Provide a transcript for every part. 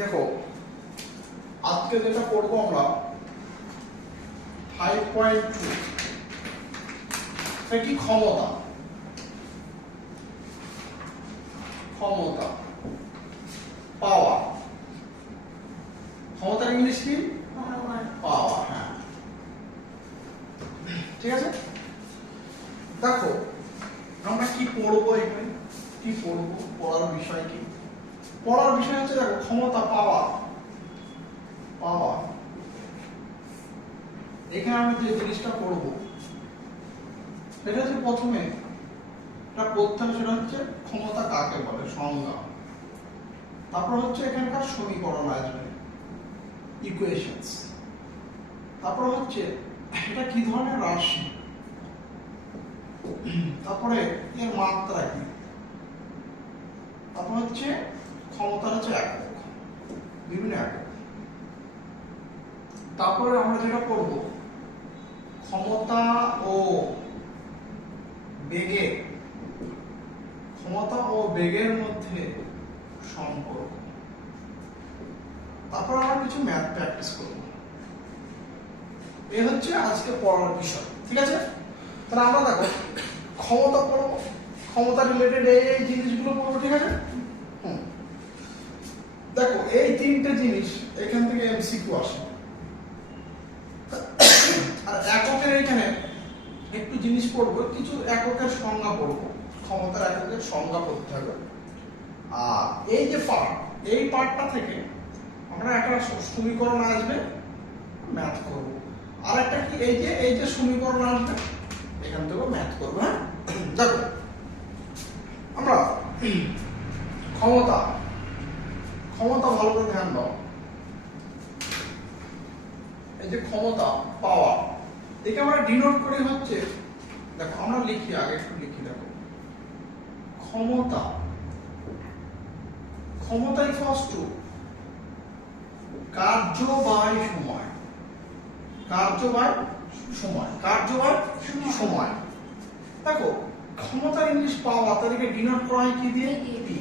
দেখো আজকে যেটা করবো আমরা 5.2 কি ক্ষমতা পাওয়ার ক্ষমতার ইংলিশ কি পাওয়ার। হ্যাঁ ঠিক আছে। দেখো আমরা কি পড়বো এখানে, কি পড়বো, পড়ার বিষয় কি? পড়ার বিষয় হচ্ছে দেখো ক্ষমতা পাওয়ার। এখানে আমরা যে জিনিসটা পড়বো সেটা হচ্ছে প্রথমে পড়তে হবে, সেটা হচ্ছে ক্ষমতা কাকে বলে, সংজ্ঞা। তারপর হচ্ছে এখানকার সমীকরণ আসবে, ইকুয়েশনস। তারপর হচ্ছে এটা কি ধরনের রাশি, তারপরে এর মাত্রা কি, তারপর হচ্ছে ক্ষমতার হচ্ছে একক, বিভিন্ন একক। তারপরে আমরা যেটা করব ক্ষমতা ও বেগের মধ্যে সম্পর্ক। তারপর আমরা কিছু ম্যাথ প্র্যাকটিস করব। এই হচ্ছে আজকে পড়ার বিষয়, ঠিক আছে? তাহলে আমরা দেখো ক্ষমতা পড়বো, ক্ষমতা রিলেটেড এই জিনিসগুলো পড়বো, ঠিক আছে? দেখো এই তিনটে জিনিস এখান থেকে এমসিকিউ আসে। আর এককের এখানে একটু জিনিস পড়বো, কিছু এককের সংজ্ঞা পড়বো, ক্ষমতার এককের সংজ্ঞা পড়তে হবে। আর এই যে পার্ট, এই পার্টটা থেকে আমরা একটা সমীকরণ আসবে, ম্যাথ করবো। আর একটা কি এই যে সমীকরণ আসবে, এখান থেকে ম্যাথ করবো। হ্যাঁ দেখো আমরা ক্ষমতা ভালো করে ধ্যান দাও। এই যে ক্ষমতা পাওয়ার, একে আমরা ডিনোট করি হচ্ছে, দেখো আমরা লিখি, আগে একটু লিখি। দেখো ক্ষমতা ইকুয়ালস টু কার্য বাই সময়। দেখো ক্ষমতার ইংলিশ পাওয়ার, তাদেরকে ডিনোট করা হয় কি দিয়ে, পি।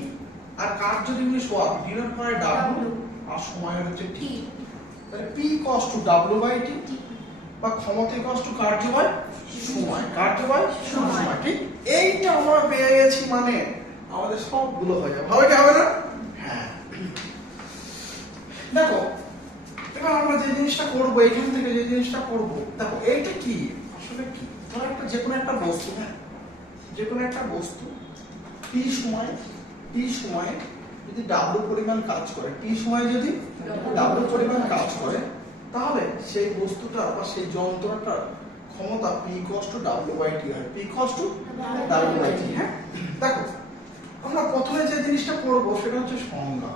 আর কার্যের ইংলিশ ওয়ার্ক, ডিনোট করা হয় ডাব্লিউ, আর সময়ের হচ্ছে টি। তাহলে P equals to W by T, বা ক্ষমতা ইকুয়ালস টু কার্য বাই সময়, ঠিক? এইটা আমরা পেয়ে গেছি, মানে আমাদের সবগুলো হয়ে যাবে। হবে কি হবে না? হ্যাঁ। দেখো এবার আমরা যে জিনিসটা করবো, এখান থেকে যে জিনিসটা করবো, দেখো এইটা কি আসলে কি, ধরো একটা যে কোনো একটা বস্তু, হ্যাঁ যে কোনো একটা বস্তু টি সময়ে যদি ডাব্লিউ পরিমাণ কাজ করে, টি সময়ে যদি ডাব্লিউ পরিমাণ কাজ করে, তাহলে সেই বস্তুটার বা সেই যন্ত্রটার ক্ষমতা P equals to W by T হয়, P equals to W by T. হ্যাঁ দেখো আমরা প্রথমে যে জিনিসটা করবো সেটা হচ্ছে সংজ্ঞা,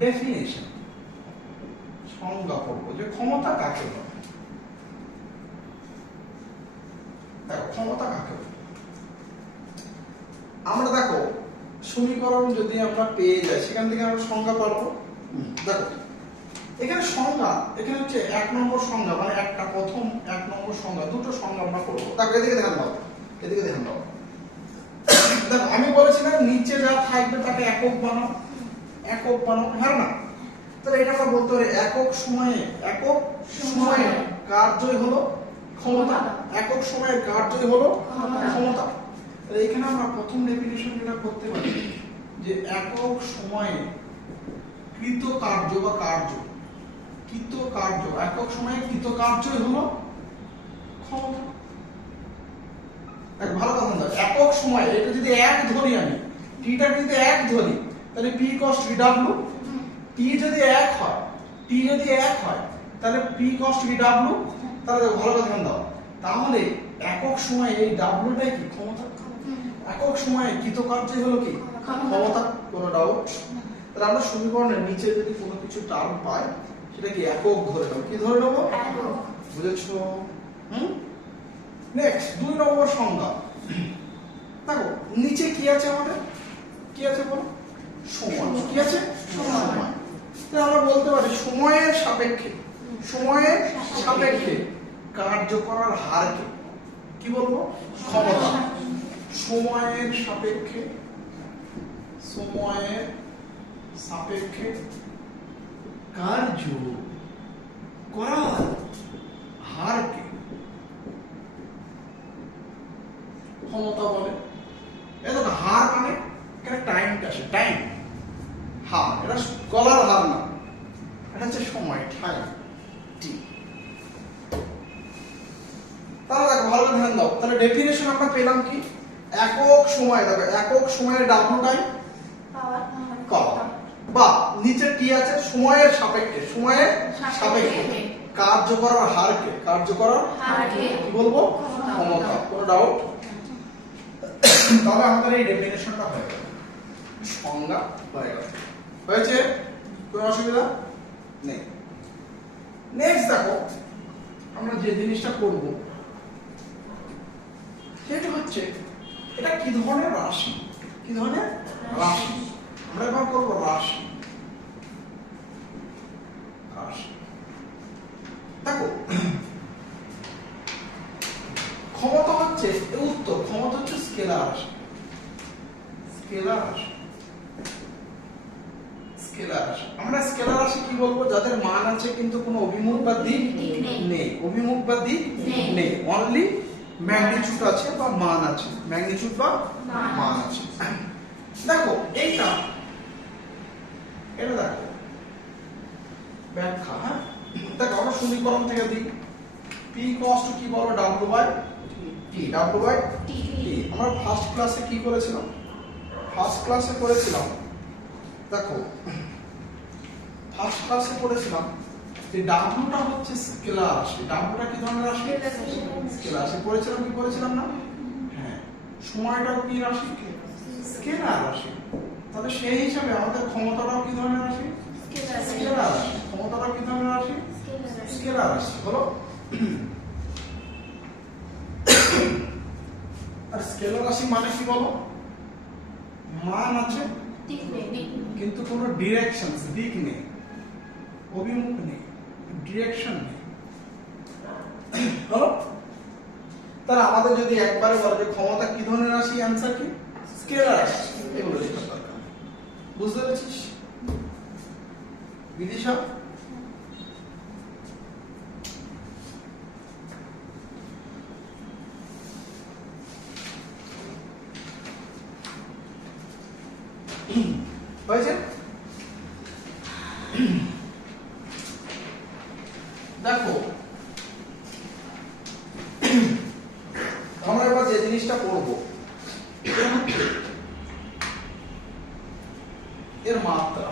ডেফিনেশন। সংজ্ঞা করবো যে ক্ষমতা কাকে বলে। দেখো ক্ষমতা কাকে বলে, আমরা দেখো সমীকরণ যদি আমরা পেয়ে যাই, সেখান থেকে আমরা সংজ্ঞা পাবো। দেখো এখানে সংজ্ঞা, এখানে হচ্ছে এক নম্বর সংজ্ঞা, মানে একটা প্রথম এক নম্বর সংজ্ঞা, দুটো সংজ্ঞা আমরা করবো। তারপরে এদিকে ধ্যান দাও, দেখো আমি বলেছিলাম নিচে যা থাকবে তাকে একক বানাও, হ্যাঁ না? তাহলে এটা আমরা বলতে পারি একক সময়ে কার্যই হলো ক্ষমতা, একক সময়ের কার্যই হলো ক্ষমতা। তাহলে এখানে আমরা প্রথম ডেফিনিশন যেটা করতে পারি যে একক সময়ে কৃত কার্য, একক সময়ে কৃত কার্যই হলো ক্ষমতা। ভালো কথা বলতে, একক সময়ে এটা যদি এক ধরি, আমি টিটা যদি এক ধরি, তাহলে পি ইকুয়ালস টু ডাব্লিউ। টি যদি এক হয় তাহলে পি ইকুয়ালস টু ডাব্লিউ। তাহলে ভালো কথা দাও, তাহলে একক সময়ে এই ডাব্লিউটাই কি ক্ষমতা, একক সময়ে কৃতকার্যই হলো কি ক্ষমতা, কোনো ডাউট? তাহলে আমরা সমীকরণের নিচে যদি কোনো কিছু টার্ম পাই, সেটা কি একক ধরে নেব, কি ধরে নেব, বুঝেছো? নেক্সট 2 নম্বর সংজ্ঞা। দেখো নিচে কি আছে, আমাদের কি আছে বলো, সময়। কি আছে? সময়। তাহলে আমরা বলতে পারি সময়ের সাপেক্ষে কার্য করার হারকে কি বলবো, ক্ষমতা। সময়ের সাপেক্ষে কার্য করার হারকে ক্ষমতা বলে। এই দেখো হার মানে এখানে টাইমটা আসে, টাইম হার, এটা করার হার না, এটা হচ্ছে সময়, টাইম টি। তাহলে দেখো ভালো করে ধ্যান দাও, তাহলে ডেফিনেশন আমরা পেলাম কি, একক সময়, দেখো একক সময়ের ডাব্লু টাইম পাওয়ার, বা নিচে টি আছে সময়ের সাপেক্ষে, সময়ের সাপেক্ষে কার্য করার হারকে, কার্য করার কি বলবো, ক্ষমতা। কোনো ডাউট? তাহলে আমাদের এই ডেফিনেশনটা হয়ে গেল, সংজ্ঞা হয়ে গেল। হয়েছে? কোনো অসুবিধা নেই। নেক্সট দেখো আমরা যে জিনিসটা করব সেটা হচ্ছে, এটা কি ধরনের রাশি, কি ধরনের রাশি, আমরা এবার করব রাশি। রাশি দেখো ক্ষমতা হচ্ছে উত্তর, ক্ষমতা হচ্ছে স্কেলার রাশি, স্কেলার রাশি, স্কেলার রাশি। আমরা স্কেলার রাশি কি বলবো, যাদের মান আছে কিন্তু কোনো অভিমুখ বা দিক নেই, অভিমুখ বা দিক নেই, অনলি ম্যাগনিটিউড আছে বা মান আছে, ম্যাগনিটিউড বা মান আছে। দেখো এইটা, এটা দেখো ব্যাখ্যা, হ্যাঁ দেখো আমরা সমীকরণ থেকে দিই, p cos কি বলো, w by t, w by t। আমরা ফার্স্ট ক্লাসে কি করেছিলাম, ফার্স্ট ক্লাসে করেছিলাম, দেখো ফার্স্ট ক্লাসে পড়েছিলাম যে ডাব্লুটা হচ্ছে স্কেলার রাশি, ডাব্লুটা কি ধরনের রাশি, স্কেলার রাশি পড়েছিলাম, কি পড়েছিলাম না, হ্যাঁ সময়টাও কি রাশি, স্কেলার রাশি। তাহলে সেই হিসাবে আমাদের ক্ষমতাটাও কি ধরনের রাশি, স্কেলার রাশি, ক্ষমতাটাও কি ধরনের রাশি, স্কেলার রাশি হলো। আর স্কেলার রাশি মানে কি বলো, মান আছে কিন্তু কোনো ডিরেকশন, দিক নেই, অভিমুখ নেই, ডিরেকশন নেই, হলো। তাহলে আমাদের যদি একবারে বলে যে ক্ষমতা কি ধরনের রাশি, অ্যানসার কি, স্কেলার রাশি, এগুলো লেখা দরকার। বুঝতে পেরেছিস বিদিশা? হয়েছে? দেখো আমরা এবার যে জিনিসটা করব, এর মাত্রা,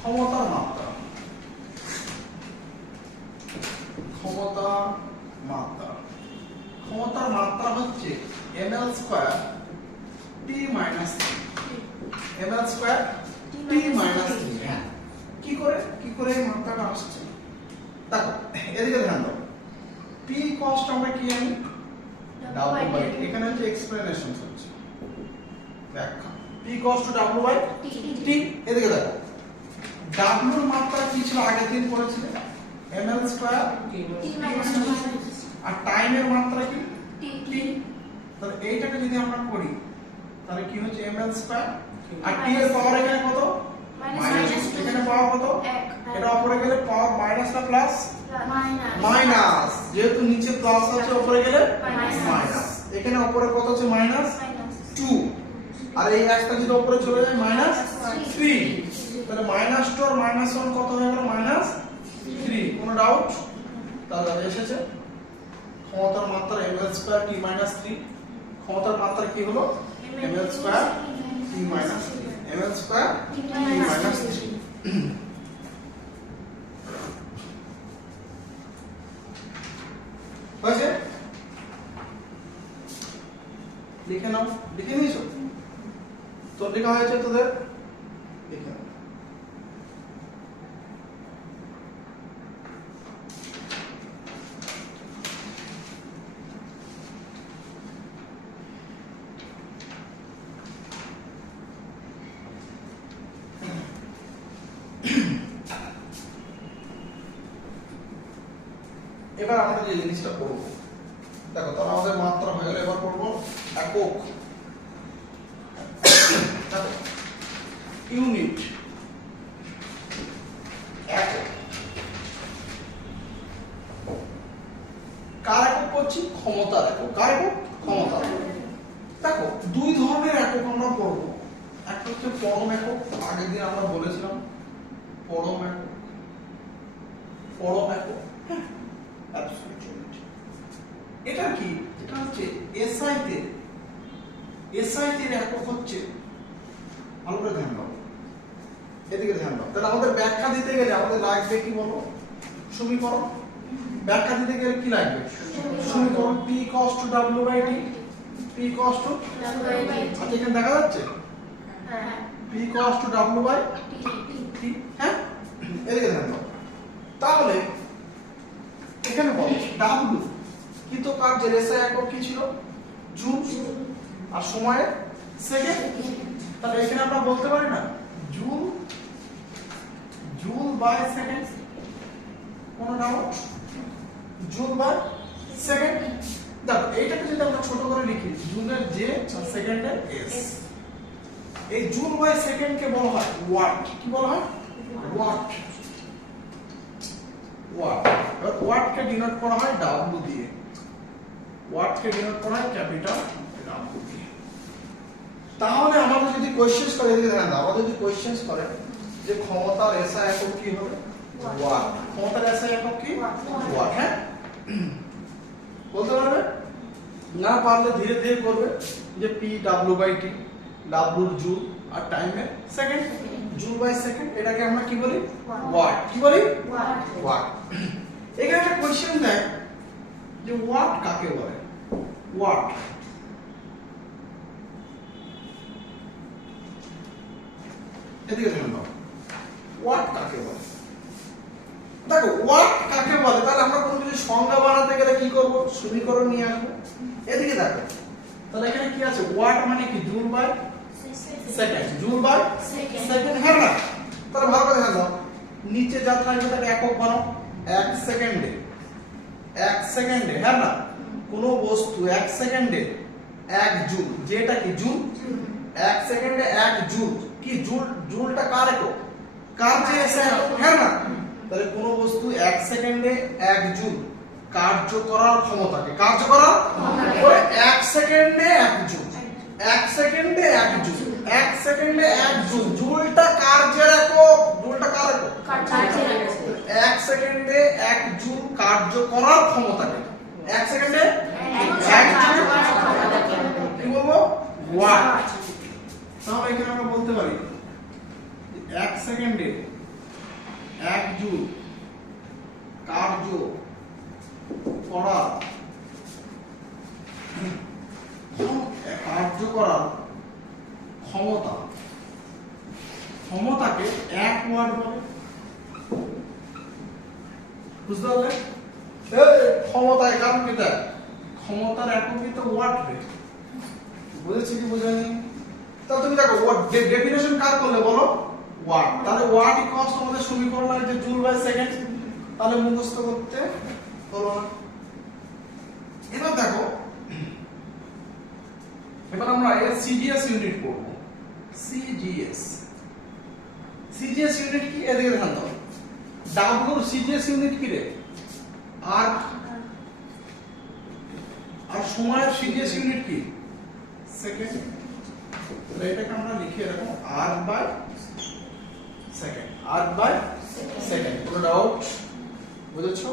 ক্ষমতার মাত্রা, ক্ষমতার মাত্রা, ক্ষমতার মাত্রা হচ্ছে ml square t minus 3, ml square t minus 3। হ্যাঁ কি করে এই মাত্রাটা আসছে, দেখো এদিকে ধ্যান দাও, p কস্ট আমরা কি জানি, w বাই, এখানে হচ্ছে এক্সপ্লেনেশন হচ্ছে, ব্যাখ্যা, p cost to w by t। এদিকে দেখো w এর মাত্রা কি ছিল, আগের দিন পড়েছিলে ml স্কয়ার t মাইনাস 3, আর টাইমের মাত্রা কি t। তাহলে এইটাকে যদি আমরা করি তাহলে কি হচ্ছে ml স্কয়ার, আর t এর পাওয়ার এখানে কত, মাইনাস, এখানে পাওয়ার কত, এটা উপরে গেলে পাওয়ার মাইনাস না প্লাস, মাইনাস, যেহেতু নিচে প্লাস আছে উপরে গেলে মাইনাস, এখানে উপরে কত আছে, মাইনাস 2, আর এই একটা যদি উপরে চলে যায় মাইনাস 3, তাহলে মাইনাস 2 আর মাইনাস 1 কত হয়ে গেল, মাইনাস 3। কোনো ডাউট? তাহলে এসেছে ক্ষমতার মাত্রা ml স্কয়ার t মাইনাস 3, ক্ষমতার মাত্রা কি হলো, ml square t minus 3, ml square t minus 3। হয়েছে? লিখে নাও, লিখে নিয়েছো তো, লেখা হয়েছে তোদের, লিখে নাও। এবার আমরা যে জিনিসটা করব, দেখো তাহলে আমাদের মাত্রা হয়ে গেল, এবার করব একক, ইউনিট, একক একটা হচ্ছে পরম একক, আগের দিন আমরা বলেছিলাম পরম একক, পরম একক, হ্যাঁ অ্যাবসলিউট ইউনিট। এটা কি? এটা হচ্ছে এসআই তে, এসআই তে একক হচ্ছে, ভালো করে ধ্যান দাও, এদিকে ধ্যান দাও। তাহলে আমাদের ব্যাখ্যা দিতে গেলে আমাদের লাগবে কি বলো? সমীকরণ। ব্যাখ্যা দিতে গেলে কি লাগবে? সমীকরণ। p cos to w by t, p cos to আচ্ছা এখানে দেখা যাচ্ছে p cos to w by t, হ্যাঁ এদিকে ধ্যান দাও। তাহলে এখানে বলো w কিন্তু কার্যের এসআই একক কি ছিল? জুল, আর সময়ের সেকেন্ড। তাহলে এখানে আমরা বলতে পারি না জুল, জুল বাই সেকেন্ড, কোন ডাউট? Joule by second. দেখো এইটাকে যদি আমরা ছোট করে লিখি, জুলের জে সেকেন্ডের এস, এই জুল বাই সেকেন্ড কে বলা হয় ওয়াট। কি বলা হয়? ওয়াট। ওয়াট। এবার ওয়াট কে ডিনোট করা হয় ডাব্লিউ দিয়ে, ওয়াট কে ডিনোট করা হয় ক্যাপিটাল ডাব্লিউ দিয়ে। তাহলে আমাদের যদি কোশ্চেন করে, এদিকে ধ্যান দাও, আমাদের যদি কোশ্চেন করে যে ক্ষমতার এসআই একক কি হবে? ওয়াট। ক্ষমতার এসআই একক কি? ওয়াট। হ্যাঁ বলতে পারবে? না পারলে ধীরে ধীরে করবে যে পি ডাব্লিউ বাই টি, ডাব্লিউর জুল আর টাইমের সেকেন্ড, জুল বাই সেকেন্ড, এটাকে আমরা কি বলি? ওয়াট। কি বলি? ওয়াট। এখানে একটা কোশ্চেন দেয় যে ওয়াট কাকে বলে? ওয়াট এদিকে ধ্যান দাও, ওয়াট কাকে বলে? দেখো ওয়াট কাকে বলে, তাহলে আমরা কোনো কিছু সংজ্ঞা বানাতে গেলে কি করব? সমীকরণ নিয়ে আসবো। এদিকে দেখো, তাহলে এখানে কি আছে? ওয়াট মানে কি? Joule by second, joule by second, হ্যাঁ না? তাহলে ভালো করে ধ্যান দাও, নিচে যা থাকবে তাকে একক বানাও। 1 সেকেন্ডে, 1 সেকেন্ডে, হ্যাঁ না? কোন বস্তু 1 সেকেন্ডে 1 জুল, যেটা কি জুল, 1 সেকেন্ডে 1 জুল। কি জুল? জুলটা কার একক? কার্য এসআই একক, হ্যাঁ না? তাহলে কোন বস্তু 1 সেকেন্ডে 1 জুল কার্য করার ক্ষমতাকে, কার্য করার ওই 1 সেকেন্ডে 1 জুল, 1 সেকেন্ডে 1 জুল, 1 সেকেন্ডে 1 জুল। জুলটা কার্যের একক, জুলটা কার একক? কার্যের একক। 1 সেকেন্ডে 1 জুল কার্য করার ক্ষমতাকে, 1 সেকেন্ডে 1 জুল কি বলবো? ওয়াট। তাহলে এখানে আমরা বলতে পারি 1 সেকেন্ডে 1 জুল কার্য করার, কার্য করার ক্ষমতা, ক্ষমতাকে 1 ওয়াট বলে। বুঝতে পারলে? ক্ষমতায়, কারণ কি? ক্ষমতার এককই তো ওয়াট রে। বুঝেছি কি বুঝাইনি? তাহলে তুমি দেখো ওয়াট ডেফিনেশন কার করলে বলো? ওয়াট। তাহলে ওয়াট ইকুয়ালস আমাদের সমীকরণ লাগে যে জুল বাই সেকেন্ড। তাহলে মুখস্থ করতে হলো না। এবার দেখো, এবার আমরা এর সিজিএস ইউনিট করব। সিজিএস, সিজিএস ইউনিট কি? এদিকে ধ্যান দাও, ডাব্লিউর সিজিএস ইউনিট কি রে? আর আর সময়ের সিজিএস ইউনিট কি? সেকেন্ড। এটাকে আমরা লিখে রাখবো আর বাই সেকেন্ড, আর বাই সেকেন্ড। কোনো ডাউট? বুঝেছো?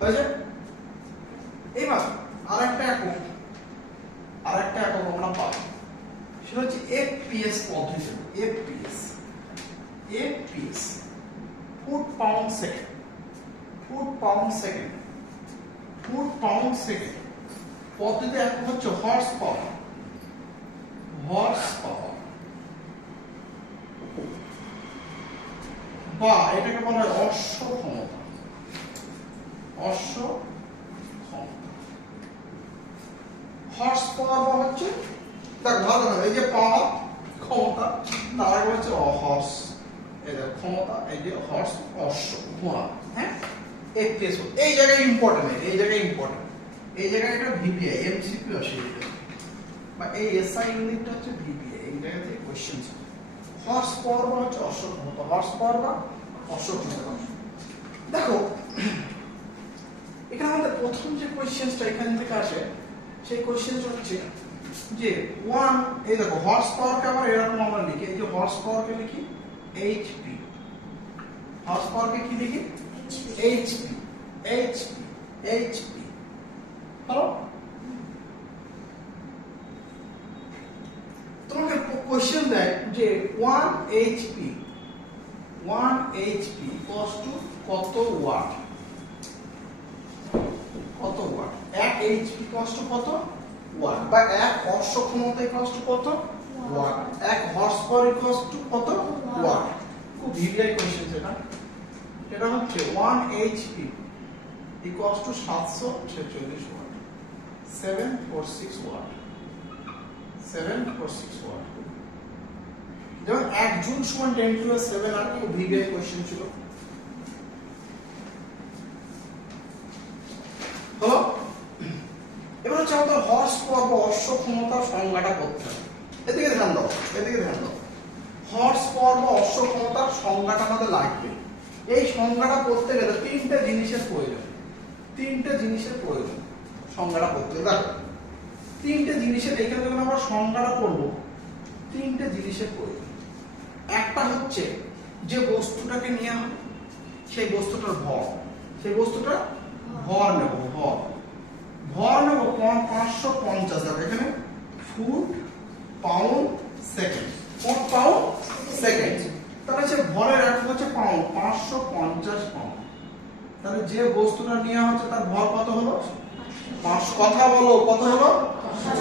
হয়েছে? এবার আরেকটা একক, আরেকটা একক আমরা পাবো, সেটা হচ্ছে এফপিএস পদ্ধতি। FPS, FPS foot pound second, foot pound second, foot pound second পদ্ধতি একক হচ্ছে হর্স পাওয়ার, হর্স পাওয়ার, বা এটাকে বলা হয় অশ্ব ক্ষমতা, অশ্ব ক্ষমতা। হর্স পাওয়ার বা হচ্ছে, দেখো ভালো না, এই যে পাওয়ার ক্ষমতা, তার আগে হচ্ছে হর্স, এই দেখো ক্ষমতা, এই যে হর্স অশ্ব ঘোড়া, হ্যাঁ? এফপিএস এই জায়গায় ইম্পর্টেন্ট, এই জায়গায় ইম্পর্টেন্ট, এই জায়গায় এটা ভিপিআই এমসিকিউ আসে, বা এই এসআই ইউনিটটা হচ্ছে ভিপিএ, এই জায়গাতে কোশ্চেন ছিল। হর্স পাওয়ার বা হচ্ছে অশ্ব ক্ষমতা, হর্স পাওয়ার বা অশ্ব ক্ষমতা। দেখো এখানে আমাদের প্রথম যে কোশ্চেনটা এখান থেকে আসে সেই কোশ্চেনটা হচ্ছে যে ওয়ান, এই দেখো হর্স পাওয়ারকে আবার এরকম আমরা লিখি, এই যে হর্স পাওয়ারকে লিখি এইচপি, হর্স পাওয়ারকে কি লিখি এইচপি, এইচপি, এইচপি। হ্যালো, তোমাকে কোশ্চেন দেয় যে 1 এইচপি, 1 এইচপি ইকুয়ালস টু কত ওয়াট, কত ওয়াট, 1 এইচপি ইকুয়ালস টু কত ওয়াট, বা 1 অশ্ব ক্ষমতা ইকুয়ালস টু কত watt, 1 horse power equals to কত ওয়াট। খুব ভিভিআই কোশ্চেন সেটা। এটা হচ্ছে 1 HP equals to 746 watt, 746 watt, 746 watt. যেমন 1 জুল সমান 10 টু 7 আর খুব ভিভিআই কোশ্চেন ছিল। হলো, এবার হচ্ছে আমাদের হর্স পাওয়ার বা অশ্ব ক্ষমতার সংজ্ঞাটা করতে হবে। এদিকে ধ্যান দাও, এদিকে ধ্যান দাও। হর্স পাওয়ার বা অশ্ব ক্ষমতার সংজ্ঞাটা আমাদের লাগবে। এই সংজ্ঞাটা করতে গেলে তিনটে জিনিসের প্রয়োজন, তিনটে জিনিসের প্রয়োজন সংজ্ঞাটা করতে। দেখো তিনটে জিনিসের, এইখানে যখন আমরা সংজ্ঞাটা করব তিনটে জিনিসের প্রয়োজন। একটা হচ্ছে যে বস্তুটাকে নিয়ে হবে সেই বস্তুটার ভর, সেই বস্তুটার ভর নেব, ভর, ভর নেব 550। দেখো এখানে foot pound second, foot pound second. তাহলে সে ভরের এক হচ্ছে পাউন্ড, 550 পাউন্ড। তাহলে যে বস্তুটা নেওয়া হচ্ছে তার ভর কত হলো, 5, কথা বলো কত হলো,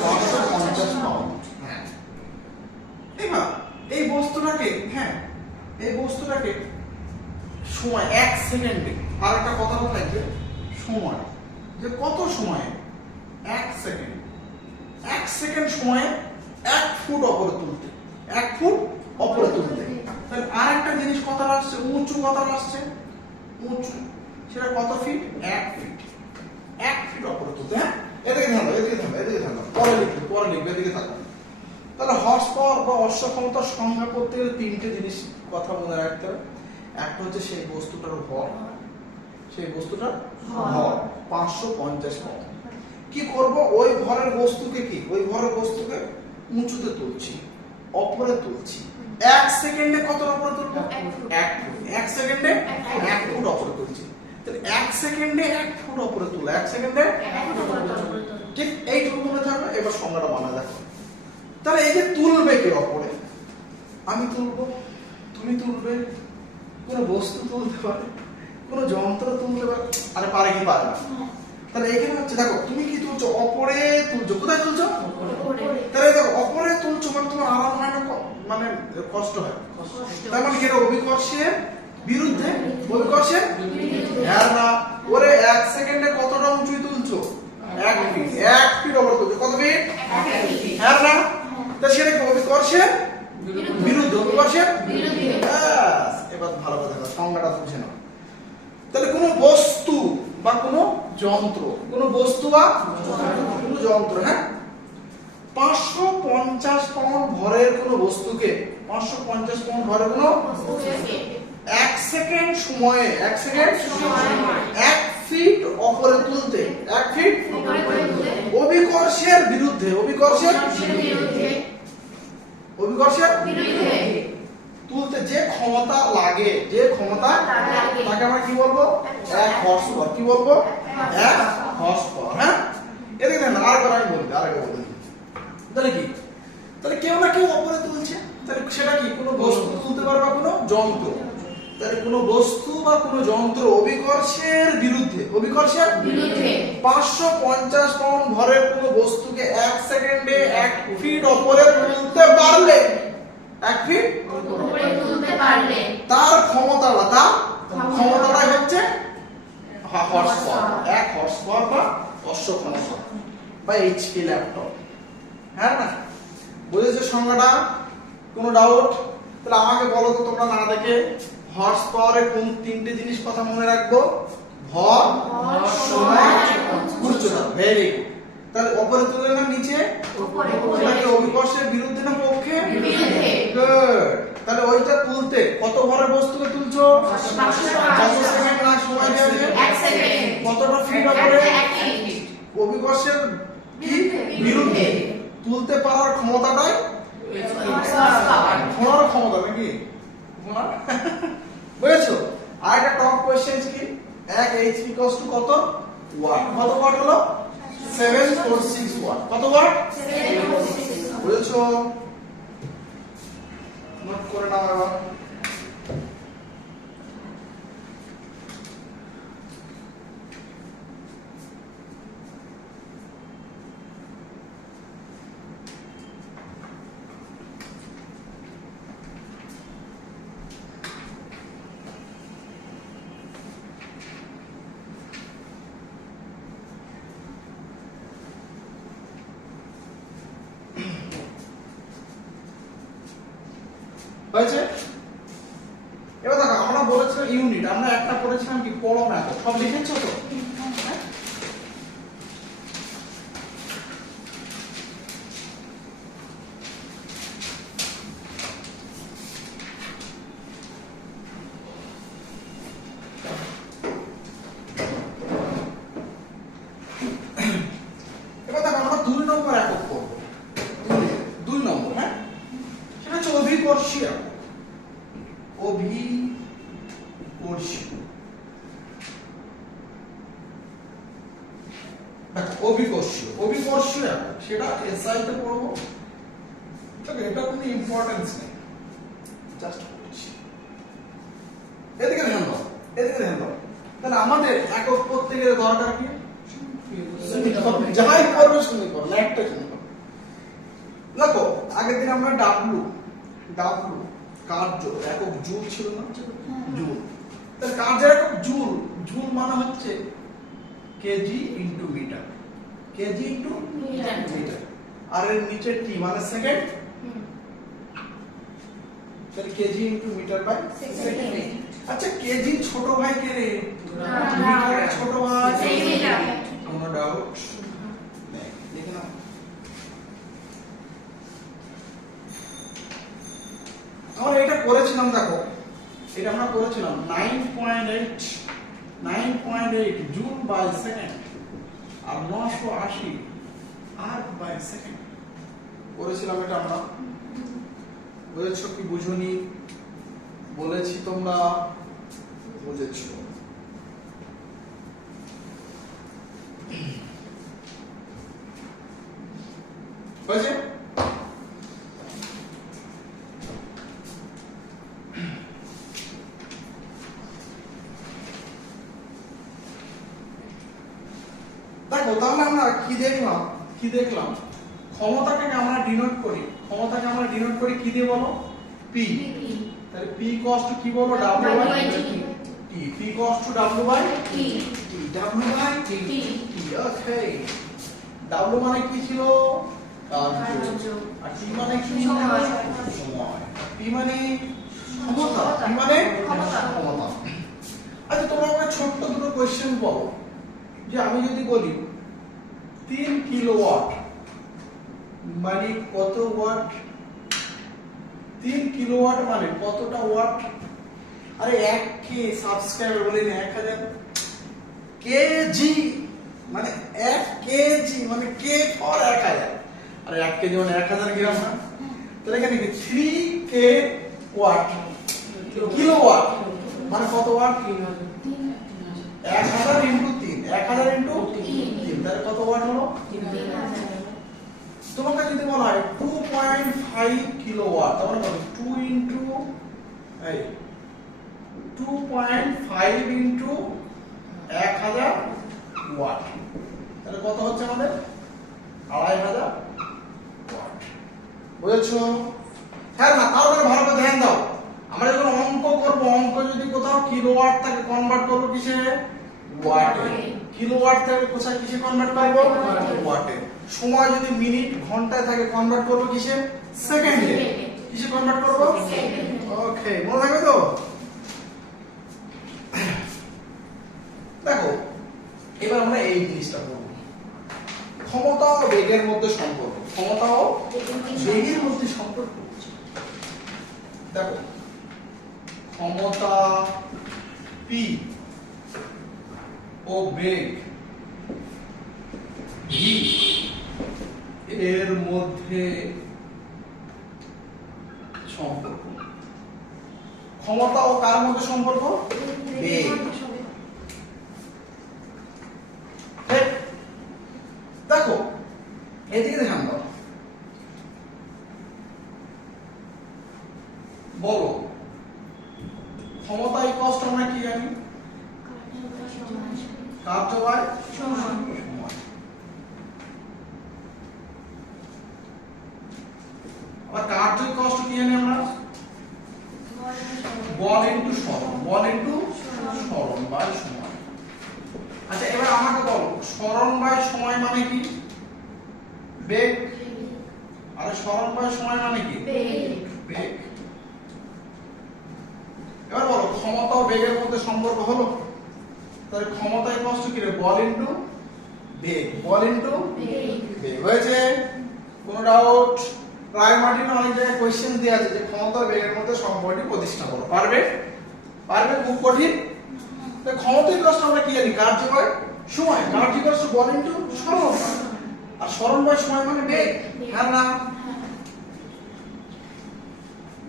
550 পাউন্ড। হ্যাঁ, এবার এই বস্তুটাকে, হ্যাঁ এই বস্তুটাকে সময় 1 সেকেন্ডে, আর একটা কথা থাকবে সময়, যে কত সময়ে 1 সেকেন্ড, 1 সেকেন্ড সময়ে 1 ফুট উপরে তুলতে, 1 ফুট উপরে তুলতে। তাহলে আর একটা জিনিস কথা আসছে, উঁচু কথা আসছে, উঁচু, সেটা কত ফিট, 1 ফিট, 1 ফিট উপরে তুলতে। হ্যাঁ, এদিকে ধ্যান দাও, এদিকে ধ্যান দাও, এদিকে ধ্যান দাও, পরে লিখবে, পরে লিখবে, এদিকে থাকো। তাহলে হর্স পাওয়ার বা অশ্ব ক্ষমতার সংজ্ঞা করতে গেলে তিনটে জিনিস কথা মনে রাখতে হবে। একটা হচ্ছে সেই বস্তুটার ভর, সেই বস্তুটার ভর 550 পাউন্ড। কি করব, ওই ভরের বস্তুকে, কি ওই ভরের বস্তুকে উঁচুতে তুলছি, উপরে তুলছি। 1 সেকেন্ডে কত উপরে তুলবো, 1 ফুট, 1 সেকেন্ডে 1 ফুট উপরে তুলছি। তাহলে 1 সেকেন্ডে 1 ফুট উপরে তুলে, 1 সেকেন্ডে 1 ফুট উপরে তুলে, ঠিক এইটুকু মনে থাকবে। এবার সংজ্ঞাটা বানা দেখো। তাহলে এই যে তুলবে কে উপরে, আমি তুলবো, তুমি তুলবে, কোনো বস্তু তুলতে পারে, কোনো যন্ত্র তুলতে পারে, আরে পারে কি পারে না। তাহলে এখানে হচ্ছে দেখো তুমি কি তুলছো, উপরে তুলছো, কোথায় তুলছো, তাহলে দেখো উপরে তুলছো মানে তোমার আরাম হয় না, মানে কষ্ট হয়। তার মানে কি এটা অভিকর্ষের বিরুদ্ধে, অভিকর্ষের হ্যাঁ না। ওরে 1 সেকেন্ডে কতটা উঁচুই তুলছো, 1 ফিট, 1 ফিট উপরে তুলছো, কত ফিট, 1 ফিট, হ্যাঁ না। তা সেটা কি অভিকর্ষের বিরুদ্ধে, অভিকর্ষের বিরুদ্ধে। ব্যাস, এবার ভালো করে দেখো সংজ্ঞাটা বুঝে নাও। তাহলে কোনো বস্তু বা কোনো যন্ত্র, কোনো বস্তু বা কোনো যন্ত্র, হ্যাঁ 550 পাউন্ড ভরের কোনো বস্তুকে, 550 পাউন্ড ভরের কোনো বস্তুকে 1 সেকেন্ড সময়ে, 1 সেকেন্ড সময়ে 1 ফিট উপরে তুলতে, 1 ফিট উপরে তুলতে অভিকর্ষের বিরুদ্ধে, অভিকর্ষের বিরুদ্ধে, অভিকর্ষের বিরুদ্ধে তুলতে যে ক্ষমতা লাগে, যে ক্ষমতা লাগে তাকে আমরা কি বলবো, 1 হর্স পাওয়ার। কি বলবো, 1 হর্স পাওয়ার। হ্যাঁ, এদিকে দেখেন আরেকবার আমি বলি, আরেকবার বলি। তাহলে কি, তাহলে কেউ না কেউ উপরে তুলছে, তাহলে সেটা কি কোনো বস্তু তুলতে পারে বা কোনো যন্ত্র। তাহলে কোনো বস্তু বা কোনো যন্ত্র অভিকর্ষের বিরুদ্ধে, অভিকর্ষের বিরুদ্ধে 550 পাউন্ড ভরের কোনো বস্তুকে 1 সেকেন্ডে 1 ফিট উপরে তুলতে পারলে, 1 ফিট উপরে তুলতে পারলে তার ক্ষমতাটা, তার ক্ষমতাটাই হচ্ছে হর্স পাওয়ার, 1 হর্স পাওয়ার বা অশ্ব ক্ষমতা বা এইচপি ল্যাপটপ। হ্যাঁ না, বুঝেছো সংজ্ঞাটা? কোনো ডাউট? তাহলে আমাকে বলো তো তোমরা না দেখে হর্স পাওয়ারে কোন তিনটে জিনিস কথা মনে রাখবো, ভর, সময়, উচ্চতা। Very good. তাহলে উপরে তুলে না নিচে, উপরে অভিকর্ষের বিরুদ্ধে না পক্ষে? বিরুদ্ধে। গুড। তাহলে ওইটা তুলতে কত ভরের বস্তুকে তুলছো? 500 কত সেকেন্ড না সময় দেওয়া আছে? 1 সেকেন্ড। কতটা ফিট হবে? 1 ফিট। অভিকর্ষের কি বিরুদ্ধে। বিরুদ্ধে তুলতে পারার ক্ষমতাটাই ঘোড়ার ক্ষমতা নাকি? ঘোড়ার বুঝেছো? আর একটা টপ কোশ্চেন কি? 1 h ইকুয়ালস টু কত ওয়াট? কত ওয়াট হলো? 746 ওয়াট। কত ওয়াট? 746 বুঝেছো? নোট করে নাও এবার। হয়েছে? এবার দেখো আমরা বলেছিলাম ইউনিট, আমরা একটা করেছিলাম কি পরম একক। সব লিখেছো তো? এবার দেখো আমরা 2 নম্বর একক করব। 2 নম্বর, হ্যাঁ, সেটা হচ্ছে অভিকর্ষীয় একক। অভিকর্ষীয় অভিকর্ষীয় একক, সেটা এসআই তে পড়বো। তবে এটা কোনো ইম্পর্টেন্স নেই, জাস্ট বলছি। এদিকে ধ্যান দাও, এদিকে ধ্যান দাও। তাহলে আমাদের একক করতে গেলে দরকার কি? যাই করবে শুনে করো, একটা শুনে করো। দেখো আগের দিন আমরা ডাব্লু কার্য একক জুল ছিল না? জুল। তাহলে কার্যের একক জুল। জুল মানে হচ্ছে KG into metre. KG into metre. আর এর নিচে টি মানে সেকেন্ড। তাহলে KG into metre by second. আচ্ছা কেজি ছোট ভাই কে রে? মিটারের ছোট ভাই সেন্টিমিটার। কোনো ডাউট নেই? দেখে নাও। আমরা এটা করেছিলাম, দেখো এটা আমরা করেছিলাম 9.8 জুল বাই সেকেন্ড আর 980 আর্ক বাই সেকেন্ড করেছিলাম এটা আমরা। বুঝেছো কি বুঝুনি? বলেছি তোমরা বুঝেছো? হয়েছে? দেখো তাহলে আমরা কি দেখলাম? ক্ষমতাকে আমরা ডিনোট করি কি দিয়ে বলো? পি। তাহলে পি কস টু কি বলো? W by T. P cos to W by T. W by T. Okay. W মানে কি ছিল? কার্য। আর টি মানে কি? সময়। পি মানে ক্ষমতা। পি মানে ক্ষমতা। আচ্ছা তোমরা আমাকে ছোট্ট দুটো কোশ্চেন বলো, যে আমি যদি বলি 3 কিলোওয়াট মানে কত ওয়াট? 3 কিলোওয়াট মানে কতটা ওয়াট? আরে 1 কে সাবস্ক্রাইবার বলে না 1000 কেজি মানে 1 কেজি মানে কে ফর 1000। আরে 1 কেজি মানে 1000 গ্রাম না? তাহলে এখানে কি 3 কে ওয়াট কিলোওয়াট মানে কত ওয়াট? 1000 ইনটু 3 1000 ইনটু 3 তাহলে কত ওয়াট হলো? 3000। তোমাকে যদি বলা হয় 2.5 কিলোওয়াট তাহলে কত? 2 ইনটু 2.5 ইনটু 1000 ওয়াট, তাহলে কত হচ্ছে আমাদের? 2500 ওয়াট। বুঝেছো? হ্যাঁ না? তাহলে ভালো করে ধ্যান দাও। আমরা যখন অঙ্ক করব, অঙ্ক যদি কোথাও কিলোওয়াট থেকে কনভার্ট করব কিসে? ওয়াটে। কিলোওয়াট থেকে কোথায় কিসে কনভার্ট করব? ওয়াটে। সময় যদি মিনিট ঘন্টায় থাকে কনভার্ট করব কিসে? সেকেন্ডে। কিসে কনভার্ট করব? ওকে, মনে থাকবে তো? দেখো এবার আমরা এই জিনিসটা করব, ক্ষমতা ও বেগের মধ্যে সম্পর্ক। ক্ষমতা ও বেগের মধ্যে সম্পর্ক। দেখো ক্ষমতা p ও বেগ v এর মধ্যে সম্পর্ক। ক্ষমতা ও কার মধ্যে সম্পর্ক? বেগ। দেখো এদিকে ধ্যান দাও, বলো ক্ষমতা ইকুয়ালস টু আমরা কি জানি? কার্য বাই সময়। আবার কার্য ইকুয়ালস টু কি জানি আমরা? বল ইনটু সরণ, বল ইনটু সরণ বাই সময়। আচ্ছা এবার আমাকে বলো সরণ বাই সময় মানে কি? বেগ। আর সরণ বাই সময় মানে কি? বেগ। এবার বলো ক্ষমতা ও বেগের মধ্যে সম্পর্ক হলো, তাহলে ক্ষমতা ইকুয়ালস টু কি রে? বল ইনটু বেগ, বল ইনটু বেগ হয়েছে। কোনো ডাউট? রায় মার্টিন অনেক জায়গায় কোশ্চেন দেয়া আছে যে ক্ষমতা ও বেগের মধ্যে সম্পর্কটি প্রতিষ্ঠা করো। পারবে? পারবে? খুব কঠিন। তো ক্ষমতা ইকুয়ালস টু আমরা কি জানি? কার্য বাই সময়। কার্য ইকুয়ালস টু বল ইনটু সরণ। আর সরণ বাই সময় মানে বেগ। হ্যাঁ না?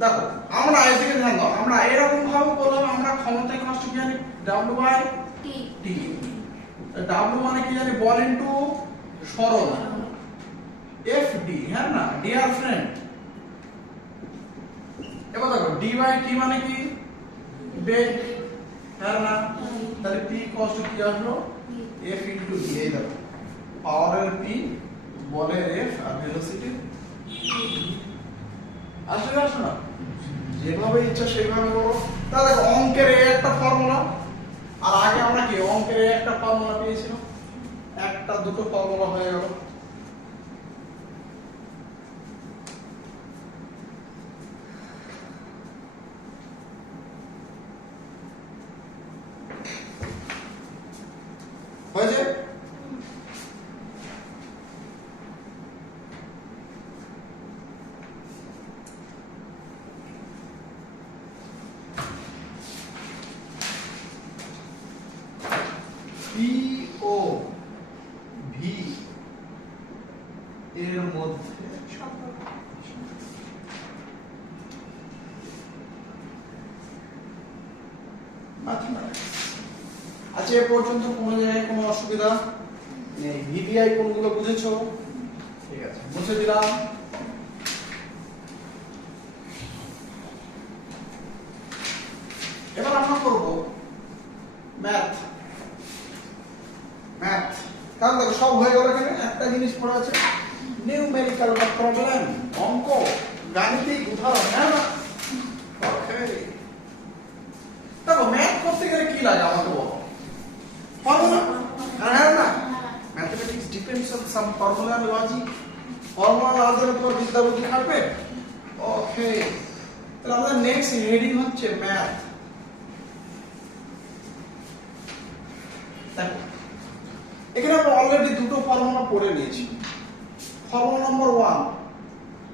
দেখো আমরা এদিকে ধ্যান দাও, আমরা এরকম ভাবে বললাম আমরা ক্ষমতা ইকুয়ালস টু কি জানি? W by T। W মানে কি জানি? বল ইনটু সরণ। FD, হ্যাঁ না? Dear friend. এবার দেখো D বাই T মানে কি? বেগ। হ্যাঁ না? তাহলে P ইকুয়ালস টু কি আসলো? F into D। এই দেখো পাওয়ারের P, বলের F আর ভেলোসিটি আসলে আসো না, যেভাবে ইচ্ছা সেভাবে করো। তাহলে দেখো অঙ্কের একটা ফর্মুলা, আর আগে আমরা কি অঙ্কের একটা ফর্মুলা পেয়েছিলাম, একটা দুটো ফর্মুলা হয়ে গেল। হয়েছে? P ও V এর মধ্যে আচ্ছা এ পর্যন্ত কোনো জায়গায় কোনো অসুবিধা নেই? ভিভিআই কোনগুলো বুঝেছো? ঠিক আছে, মুছে দিলাম। এবার আমরা করব ম্যাথ। ম্যাথ কারণ দেখো সব হয়ে গেল, এখানে একটা জিনিস পড়া আছে নিউমেরিক্যাল বা প্রবলেম, অঙ্ক, গাণিতিক উদাহরণ। হ্যাঁ না? ওকে দেখো ম্যাথ করতে গেলে কি লাগে আমাকে বলো? ফর্মুলা। হ্যাঁ না? Mathematics depends on some formula and logic. Formula লজিকের উপর বিদ্যা বুদ্ধি খাটবে। ওকে তাহলে আমাদের নেক্সট হেডিং হচ্ছে ম্যাথ। দেখো এখানে আমরা অলরেডি দুটো ফর্মুলা পড়ে নিয়েছি। Formula number 1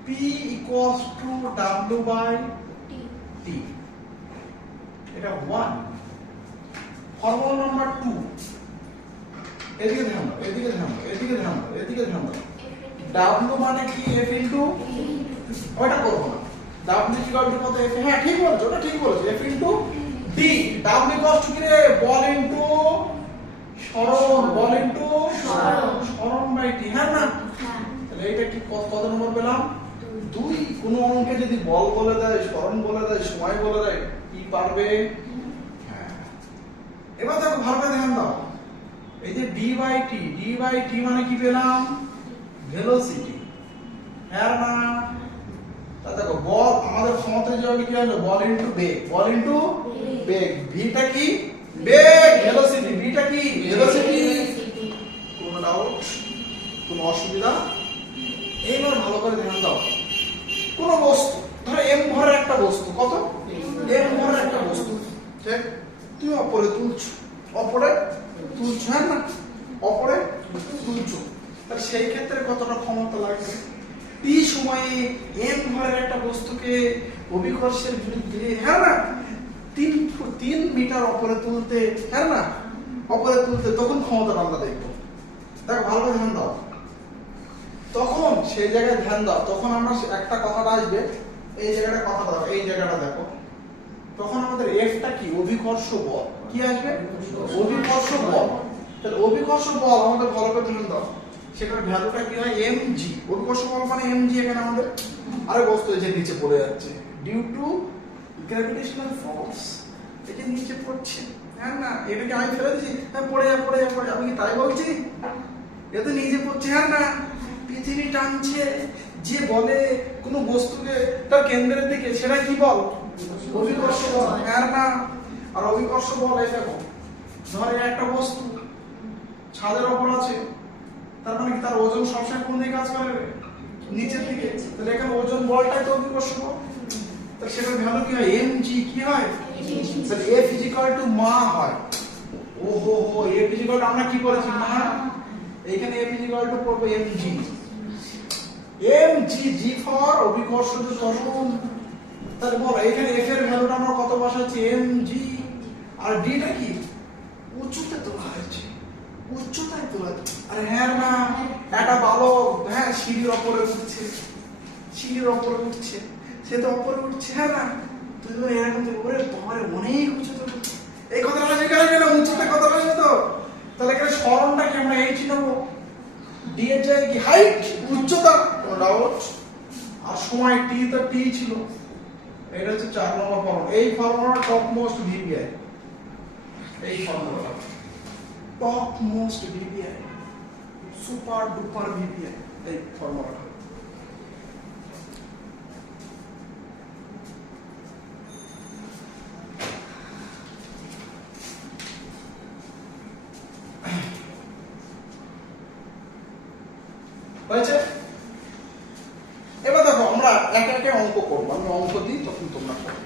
P equals to W by T, এটা 1। ফর্মুলা নাম্বার 2 এদিকে ধ্যান দাও, এদিকে ধ্যান দাও, এদিকে ধ্যান দাও, এদিকে ধ্যান দাও। W মানে কি? F ইনটু, ওটা করব না। W ইকুয়াল টু কত? F। হ্যাঁ ঠিক বলেছো, ওটা ঠিক বলেছো, F into D। W equal to কি রে? বল ইনটু সরণ, বল ইনটু সরণ বাই T। হ্যাঁ না? তাহলে এটা কি কত নম্বর পেলাম? 2। কোন অঙ্কে যদি বল বলে দেয়, সরণ বলে দেয়, সময় বলে দেয়, কি পারবে? হ্যাঁ এবার দেখো ভালো করে ধ্যান দাও, এই যে d বাই t মানে কি পেলাম? ভেলোসিটি। হ্যাঁ না? তা দেখো বল আমাদের ক্ষমতা যেভাবে কি হলো? বল ইনটু বেগ, বল ইনটু বেগ। ভিটা কি? বেগ। ভেলোসিটি, ভিটা কি? ভেলোসিটি। কোনো ডাউট? কোনো অসুবিধা? এইবার ভালো করে ধ্যান দাও, কোন বস্তু ধরো m ভরের একটা বস্তু, কত? m ভরের একটা বস্তু, ঠিক? তুমি অপরে তুলছো, অপরে তুলছো, হ্যাঁ না? অপরে তুলছো, তাহলে সেই ক্ষেত্রে কতটা ক্ষমতা লাগবে? t সময়ে m ভরের একটা বস্তুকে অভিকর্ষের বিরুদ্ধে হ্যাঁ না 3 মিটার উপরে তুলতে হ্যাঁ না উপরে তুলতে তখন ক্ষমতাটা আমরা দেখবো। দেখো ভালো করে ধ্যান দাও, তখন সেই জায়গায় ধ্যান দাও, তখন আমরা একটা কথাটা আসবে, এই জায়গাটা কথাটা দেখো, এই জায়গাটা দেখো, তখন আমাদের এফটা কি অভিকর্ষ বল, কি আসবে অভিকর্ষ বল। তাহলে অভিকর্ষ বল আমাদের ভালো করে ধ্যান দাও, সেটার ভ্যালুটা কি হয় mg, অভিকর্ষ বল মানে mg। এখানে আমাদের আরে বস্তু যে নিচে পড়ে যাচ্ছে ডিউ টু গ্র্যাভিটেশনাল ফোর্স, এটা নিচে পড়ছে হ্যাঁ না, এটাকে আমি ফেলে দিচ্ছি হ্যাঁ পড়ে যা পড়ে যা পড়ে যা, আমি কি তাই বলছি? এটা নিচে পড়ছে হ্যাঁ না, পৃথিবী টানছে, যে বলে কোনো বস্তুকে তার কেন্দ্রের দিকে, সেটা কি বল অভিকর্ষ বল হ্যাঁ না। আর অভিকর্ষ বল এই দেখো, ধরে একটা বস্তু ছাদের উপর আছে, তার মানে কি তার ওজন সবসময় কোন দিকে কাজ করবে নিচের দিকে, তাহলে এখানে ওজন বলটাই তো অভিকর্ষ বল, তাহলে সেটার ভ্যালু কি হয় mg, কি হয় তাহলে F মা হয়। ওহো হো F আমরা কি করেছি মা, এখানে F পড়বে mg, mg g ফর অভিকর্ষজ ত্বরণ। তাহলে বল এখানে F এর ভ্যালুটা আমরা কত বসাচ্ছি mg, আর d টা কি উচ্চতায় তোলা হয়েছে, উচ্চতায় তোলা। আরে হ্যাঁ না, একটা বালক হ্যাঁ সিঁড়ির উপরে উঠছে, সিঁড়ির উপরে উঠছে, সে তো উপরে উঠছে হ্যাঁ না, তুই তো এরকম ওরে তোমার অনেক উচ্চতা, এই কথাটা জিজ্ঞাসা কেন উচ্চতা কথাটা জানো তো, তাহলে এখানে সরণটা কি আমরা এইচ নেব, ডি এর জায়গায় কি হাইট উচ্চতা কোনো ডাউট, আর সময় টি তো টি ছিল, এটা হচ্ছে 4 নম্বর ফর্মুলা। এই ফর্মুলাটা টপ মোস্ট ভিপিআই, এই ফর্মুলাটা top most VPI, super duper VPI, এই ফর্মুলাটা। হয়েছে? এবার দেখো আমরা একে একে অঙ্ক করবো, আমি অঙ্ক দিই তখন তোমরা করো।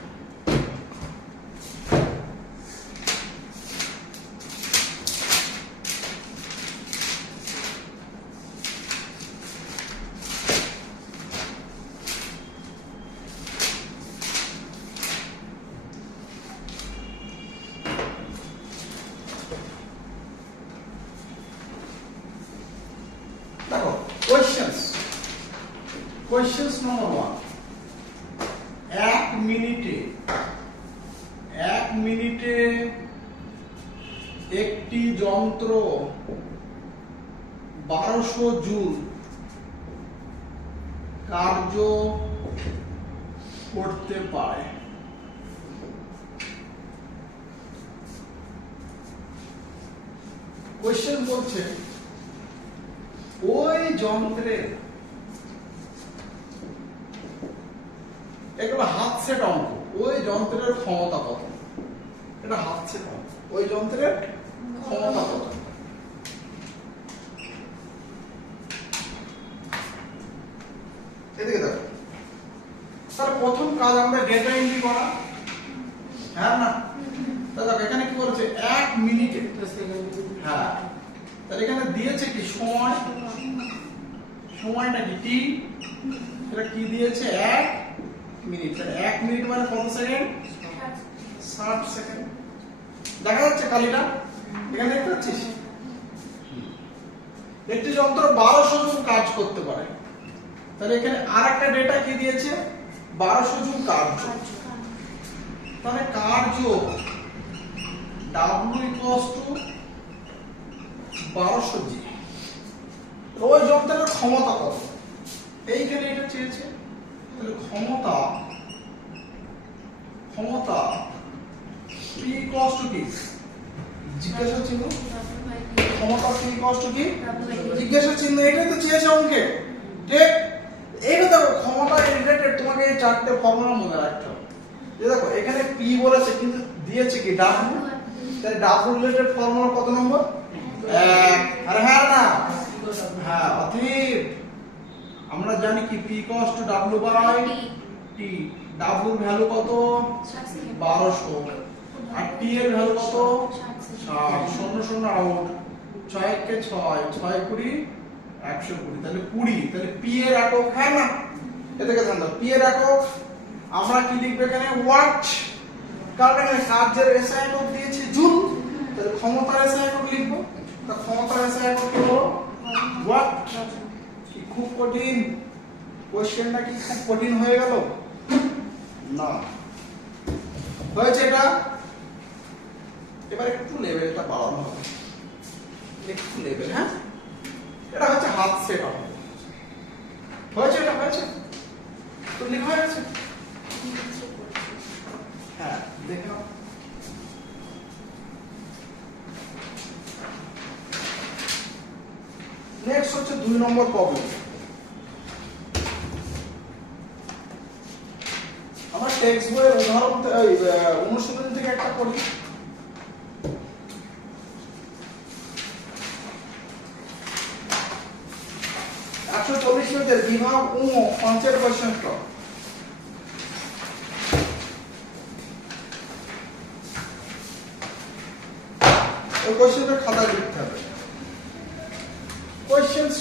দেখো কোয়েশ্চেন্স নম্বর 1, 1 মিনিটে একটি যন্ত্র 1200 জুল কার্য করতে পারে। কোয়েশ্চেন বলছে ওই যন্ত্রের, এগুলো হাত সেট অঙ্ক, ওই যন্ত্রের ক্ষমতা কত, এটা হাত সেট অঙ্ক, ওই যন্ত্রের ক্ষমতা কত। এদিকে দেখো, তার প্রথম কাজ আমাদের ডেটা এন্ট্রি করা হ্যাঁ না, তাহলে দেখো এখানে কি বলেছে 1 মিনিটে, হ্যাঁ তাহলে এখানে দিয়েছে কি সময়, সময়টা কি টি, এটা কি দিয়েছে 1 মিনিট, 1 মিনিট মানে কত সেকেন্ড 60 সেকেন্ড। দেখা যাচ্ছে কালিটা এখানে দেখতে পাচ্ছিস, একটি যন্ত্র 1200 জুল কাজ করতে পারে, তাহলে এখানে আরেকটা ডেটা কি দিয়েছে 1200 জুল কার্য, তাহলে কার্য W = 1200 জি। ওই যন্ত্রের ক্ষমতা কত, এইখানে এটা চেয়েছে, তাহলে ক্ষমতা P = কি জিজ্ঞাসা চিহ্ন, ক্ষমতা P = কি জিজ্ঞাসা চিহ্ন, এটাই তো চেয়েছে অঙ্কে ঠিক। এইটা দেখো ক্ষমতা রিলেটেড তোমাকে এই চারটে ফর্মুলা মনে রাখতে হবে। যে দেখো এখানে P বলেছে কিন্তু দিয়েছে কি W, তাহলে W রিলেটেড ফর্মুলা কত নম্বর 1, আরে হ্যাঁ না হ্যাঁ অতএব আমরা জানি কি P = W/T, W এর ভ্যালু কত 1200, আর T এর ভ্যালু কত 60, 0 0 আউট, 6 × 6 6 × 20 120 তাহলে 20 তাহলে পি এর একক হ্যাঁ না এদিকে ধ্যান দাও পি এর একক আমরা কি লিখব এখানে ওয়াট কারণ এখানে কার্যের এসআই একক দিয়েছে জুল তাহলে ক্ষমতার এসআই একক লিখব তা ক্ষমতার এসআই একক কি হলো ওয়াট কি খুব কঠিন কোশ্চেনটা কি খুব কঠিন হয়ে গেল না হয়েছে এটা এবার একটু লেভেলটা বাড়ানো হবে একটু লেভেল হ্যাঁ এটা হচ্ছে হাত সেট আপ হয়েছে এটা হয়েছে তো লেখা হয়ে গেছে হ্যাঁ দেখে নাও নেক্সট হচ্ছে 2 নম্বর প্রবলেম আমরা টেক্সট বইয়ের উদাহরণ অনুশীলন থেকে একটা করি বিভাগ ও পঞ্চায়েত বৈশিষ্ট্য ওই কোশ্চেনটা খাতায় লিখতে হবে কোশ্চেন 2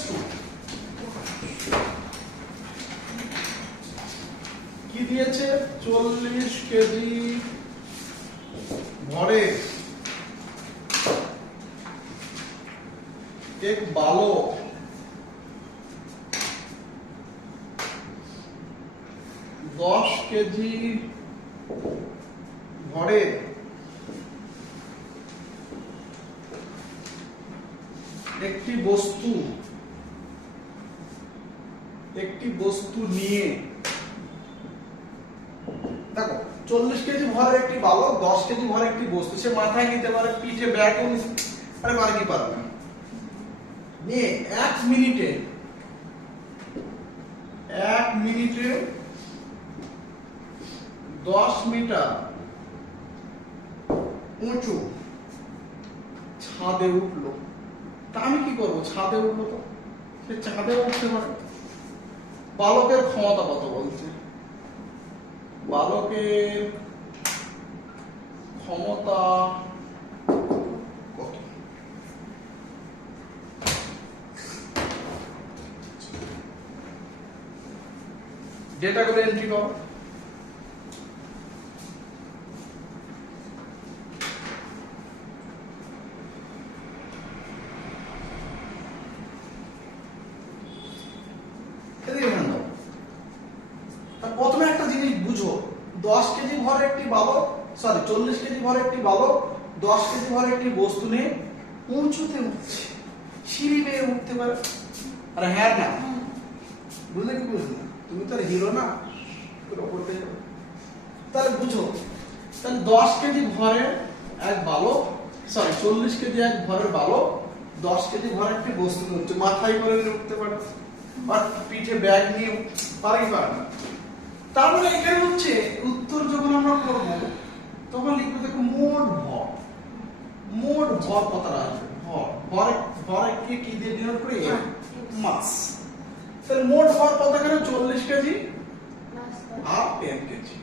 কি দিয়েছে 40 কেজি ভরে এক বালক 10 কেজি ভরে একটি বস্তু নিয়ে দেখো 40 কেজি ভরে একটি বালক 10 কেজি ভরে একটি বস্তু সে মাথায় নিতে পারে পিঠে ব্যাগও আরে পারে কি পারবে নিয়ে 1 মিনিটে 10 মিটার উঁচু ছাদে উঠলো তা আমি কি করবো ছাদে উঠলো তো সে ছাদে উঠতে পারে বালকের ক্ষমতা কত বলছে বালকের ক্ষমতা কত ডেটা করে এন্ট্রি করো প্রথমে একটা জিনিস বুঝো 10 কেজি ভর একটি বালক 40 কেজি ভর একটি বালক 10 কেজি ভর একটি বস্তু নিয়ে উঁচুতে উঠছে সিঁড়ি বেয়ে উঠতে পারে আরে হ্যাঁ না বুঝলে কি বুঝলে তুমি তো হিরো না তোর উপর থেকে তাহলে বুঝো তাহলে 10 কেজি ভরে এক বালক 40 কেজি এক ভরের বালক 10 কেজি ভর একটি বস্তু নিয়ে উঠছে মাথায় করে নিয়ে উঠতে পারে আর পিঠে ব্যাগ নিয়ে পারে কি পারে না তারপরে এখানে হচ্ছে উত্তর যখন আমরা করব তখন লিখবো দেখো মোট ভর কতটা আসবে ভর কি দিয়ে ডিনোট করি মাস তাহলে মোট ভর কত এখানে 40 কেজি আর 10 কেজি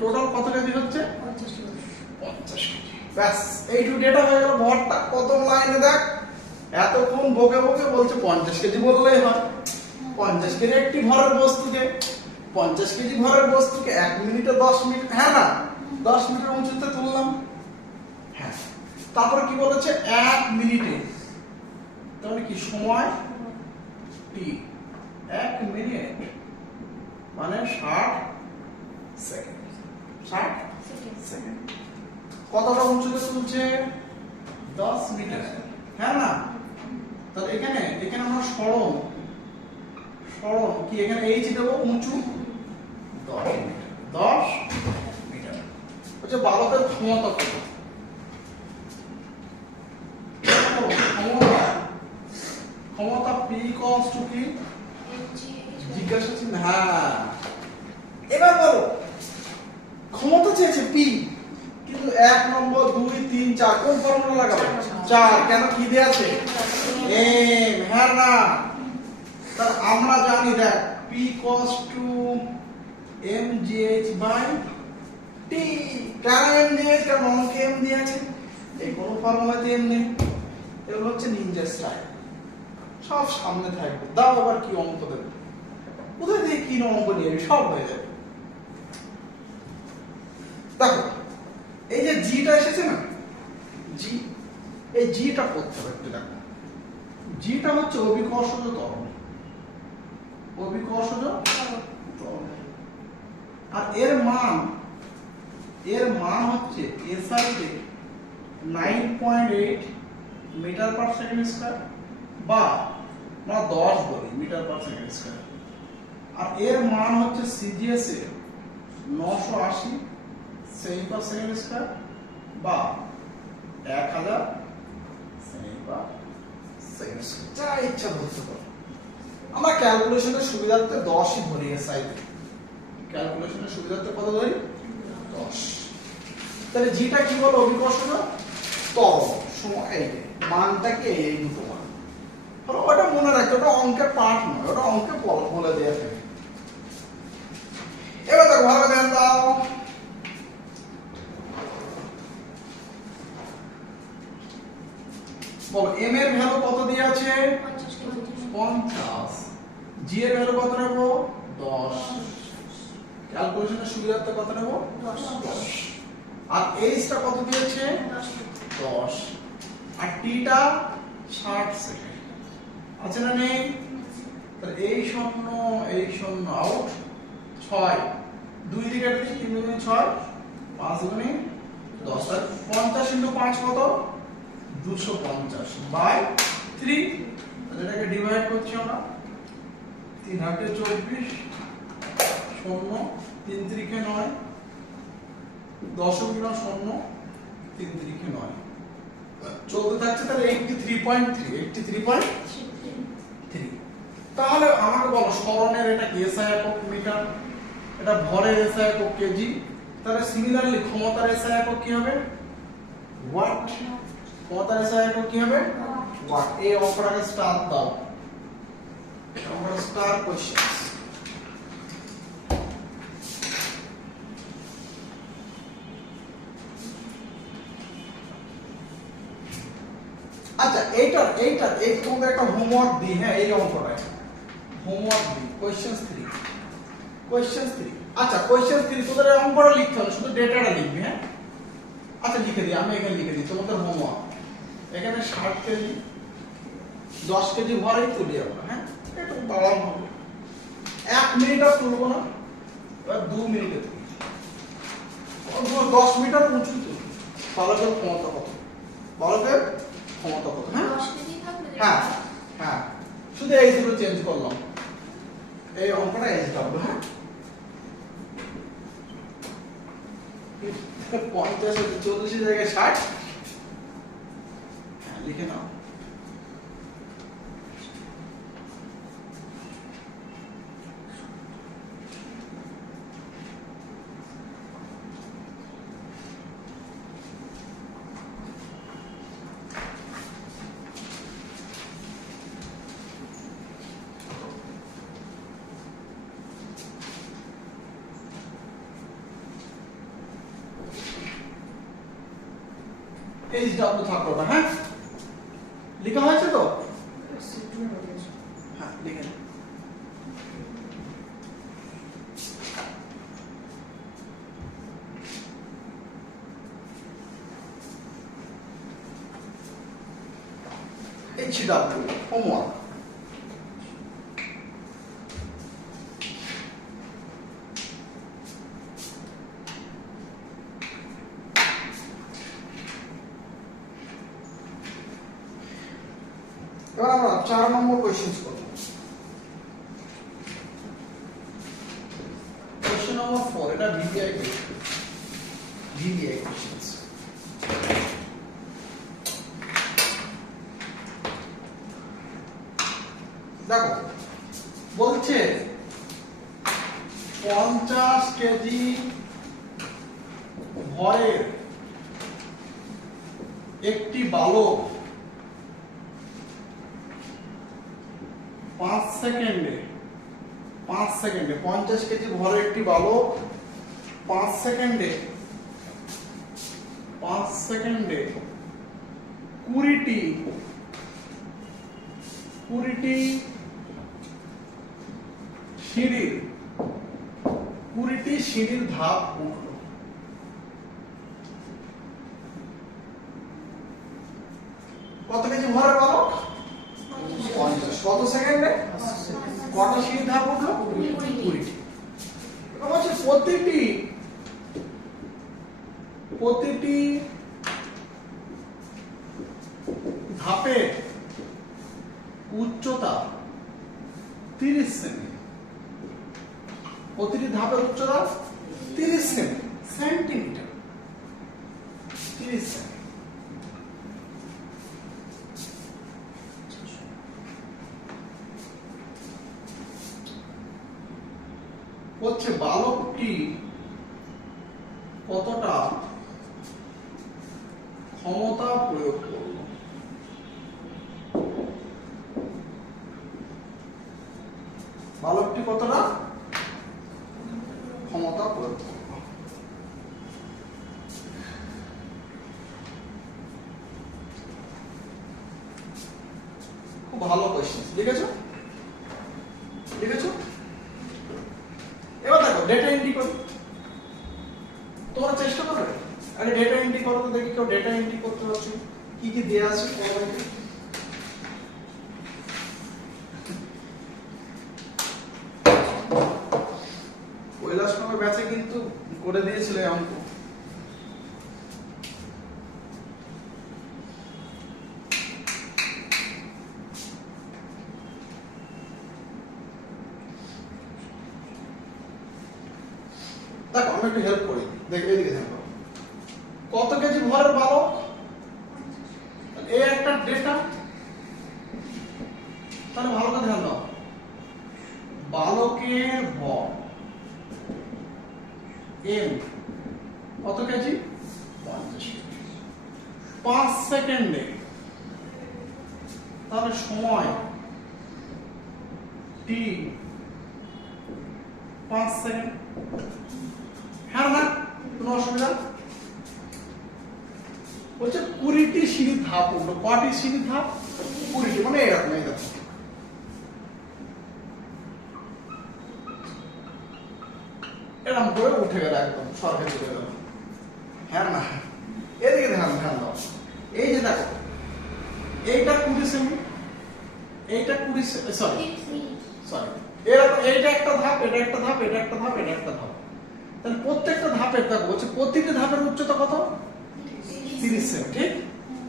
টোটাল কত কেজি হচ্ছে 50 কেজি ব্যাস এইটুকু ডেটা হয়ে গেল ভরটা প্রথম লাইনে দেখ এতক্ষণ বকে বলছে 50 কেজি বললেই হয় 50 কেজি একটি ভরের বস্তুকে 50 কেজি ভরের বস্তুকে 1 মিনিটে 10 মিনিট হ্যাঁ না 10 মিনিটের উঁচুতে তুললাম হ্যাঁ তারপর কি বলেছে 1 মিনিটে তাহলে কি সময় টি 1 মিনিট মানে 60 সেকেন্ড 60 সেকেন্ড কতটা উঁচুতে তুলছে 10 মিটার হ্যাঁ না তাহলে এখানে আমরা সরণ কি এখানে এইচ দেব উঁচু 10 মিটার হচ্ছে বালকের ক্ষমতা কত ক্ষমতা পি ইকুয়ালস টু কি জিজ্ঞাসা ছিল হ্যাঁ এবার বলো ক্ষমতা চেয়েছে পি কিন্তু 1 নম্বর 2 3 4 কোন ফর্মুলা লাগাবো 4 কেন কি দেয়া আছে এম হ্যাঁ না তার আমরা জানি দেখ p cos to mgh by t কেন mgh কারণ অঙ্কে m দিয়ে আছে এই কোন ফর্মুলাতে m নেই এগুলো হচ্ছে নিনজা স্টাইল সব সামনে থাকবে। দাও আবার কি অঙ্ক দেবে, কোথায় দিয়ে কি অঙ্ক নিয়ে সব হয়ে যাবে। দেখো এই যে জিটা এসেছে না, জি, এই জিটা করতে হবে একটু। দেখো জিটা হচ্ছে অভিকর্ষজ ত্বরণ, অভিকর্ষজ ত্বরণ। আর এর মান হচ্ছে এসআই তে 9.8 মিটার পার সেকেন্ড স্কয়ার, বা আমরা 10 বলি মিটার পার সেকেন্ড স্কয়ার। আর এর মান হচ্ছে সিজিএস এ 980 সেমি পার সেকেন্ড স্কয়ার, বা 1000 সেমি পার সেকেন্ড স্কয়ার। যা ইচ্ছা ধরতে পারো। আমরা ক্যালকুলেশনের সুবিধার্থে 10ই ধরি এসআই তে, ক্যালকুলেশনের সুবিধার্থে কত ধরি? 10। তাহলে জিটা কি বলো? অভিকর্ষজ ত্বরণ সময় এই মানটাকে এই দুটো মান। ধরো ওটা মনে রাখতে, ওটা অঙ্কের পাঠ নয়, ওটা অঙ্কে বলে দেওয়া থাকে। এবার দেখো ভালো ধ্যান দাও। বলো এম এর ভ্যালু কত দিয়ে আছে? 50। জি এর ভ্যালু কত নেব? 10। ক্যালকুলেশনের সুবিধার্থে কত নেব? 10। আর এইচটা কত দিয়েছে? 10। আর টিটা 60 সেকেন্ড আছে না নেই? তাহলে এই শূন্য আউট 6, 2 দিকে 3 গুণে 6, 5 গুণে 10। তাহলে 50 × 5 কত? 250 বাই 3। তাহলে এটাকে ডিভাইড করছি আমরা। 3 × 8 = 24, শূন্য 3 × 3 = 9, 10 গুণ 0, 3 × 3 = 9, চলতে থাকছে। তাহলে 83.3। তাহলে আমাকে বলো স্মরণের এটা এসআই একক মিটার, এটা ভরের এসআই একক কেজি। তাহলে সিমিলারলি ক্ষমতার এসআই একক কি হবে? ওয়াট। ক্ষমতার এসআই একক কি হবে? ওয়াট। এই অঙ্কটাকে স্টার দাও, আমরা স্টার কোশ্চেন। আচ্ছা এই তোমাদের একটা হোমওয়ার্ক দিই। হ্যাঁ এই অঙ্কটা হোমওয়ার্ক দিই। কোশ্চেন 3। আচ্ছা কোশ্চেন 3 তোদের এই অঙ্কটা লিখতে হবে, শুধু ডেটাটা লিখবি। হ্যাঁ আচ্ছা লিখে দিই, আমি এখানে লিখে দিই তোমাদের হোমওয়ার্ক। এখানে 60 কেজি 10 কেজি ভরেই তুলি আমরা। হ্যাঁ একটু বাড়ানো হবে, 1 মিনিট আর তুলবো না, এবার 2 মিনিটে তুলি। 10 মিটার উঁচু তুলি। বালকের ক্ষমতা কত? বালকের ক্ষমতা কত? হ্যাঁ হ্যাঁ শুধু এই দুটো চেঞ্জ করলাম। এই অঙ্কটা এইচ ডাব্লিউ। হ্যাঁ 50 40 জায়গায় 60। হ্যাঁ লিখে নাও। এইচ ডাব্লিউ থাকলো না। হ্যাঁ লেখা হয়েছে তো? হ্যাঁ লিখে নাও। H W homework. এবার আমরা 4 নম্বর কোশ্চেন করব। কোশ্চেন নম্বর 4, এটা ভিবিআই কোশ্চেনস। দেখো বলছে 50 কেজি ভরের একটি বালক 5 সেকেন্ডে 50 কেজি ভরের একটি বালক 5 সেকেন্ডে 20টি 20টি সিঁড়ির ধাপ উঠলো। কত কেজি ভরের বালক? 50। কত সেকেন্ডে? কত সিঁড়ির ধাপ উঠলো? 20টি। এবার বলছে প্রতিটি ধাপের উচ্চতা 30 সেমি। প্রতিটি ধাপের উচ্চতা 30 সেন্টিমিটার। 30 সেমি। হচ্ছে বালকটি কতটা ক্ষমতা প্রয়োগ করলো। বালকটি কতটা ক্ষমতা প্রয়োগ করলো। খুব ভালো কোশ্চেন, লিখেছো? এবার দেখো ডেটা এন্ট্রি করো। তোমরা চেষ্টা করবে আগে ডেটা এন্ট্রি করো তো দেখি কেউ ডেটা এন্ট্রি করতে পারছো কি কি দেয়া আছে তোমাদেরকে। কৈলাস নামে ব্যাচে কিন্তু করে দিয়েছিল অঙ্ক। দেখো আমি একটু হেল্প করি, দেখবে এদিকে দেখো কত কেজি ভরের বালক, এই একটা ডেটা। তাহলে ভালো করে ধ্যান দাও, বালকের ভর এম কত কেজি? 50। 5 সেকেন্ডে, তাহলে সময় টি 5 সেকেন্ড। হ্যাঁ না কোনো অসুবিধা? বলছে 20টি সিঁড়ির ধাপ উঠলো। কটি সিঁড়ির ধাপ? 20টি, মানে এরকম এই দেখো এরকম করে উঠে গেল, একদম স্বর্গে চলে গেল। হ্যাঁ না এদিকে ধ্যান দাও, এই যে দেখো এইটা 20 সেমি, এইটা 20 সরি এরকম, এইটা একটা ধাপ, এটা একটা ধাপ, এটা একটা ধাপ, এটা একটা ধাপ। তাহলে প্রত্যেকটা ধাপের দেখো বলছে প্রতিটি ধাপের উচ্চতা কত? 30 সেমি। ঠিক?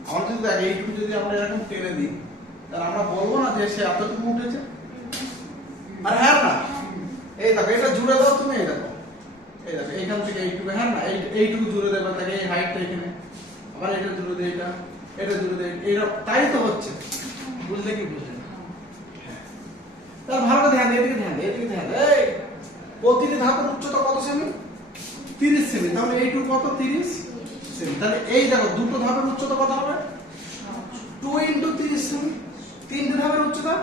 আমরা যদি দেখ এইটুকু যদি আমরা এরকম টেনে দিই তাহলে আমরা বলবো না যে সে এতটুকু উঠেছে। আর হ্যাঁ না এই দেখো এটা জুড়ে দাও তুমি, এই দেখো এইখান থেকে এইটুকু, হ্যাঁ না এইটুকু জুড়ে দেবে, তাকে এই হাইটটা এখানে, আবার এটা জুড়ে দেয়, এটা জুড়ে দেয়, এইরকম তাই তো হচ্ছে। বুঝলে কি বুঝলে না? তার ভালো করে ধ্যান, এদিকে ধ্যান, এই প্রতিটি ধাপের উচ্চতা কত সেমি? 30 সেমি। তাহলে এইটুকু কত? 30 সেমি। তাহলে এই দেখো দুটো ধাপের উচ্চতা কত হবে? 2 × 30 সেমি। তিনটে ধাপের উচ্চতা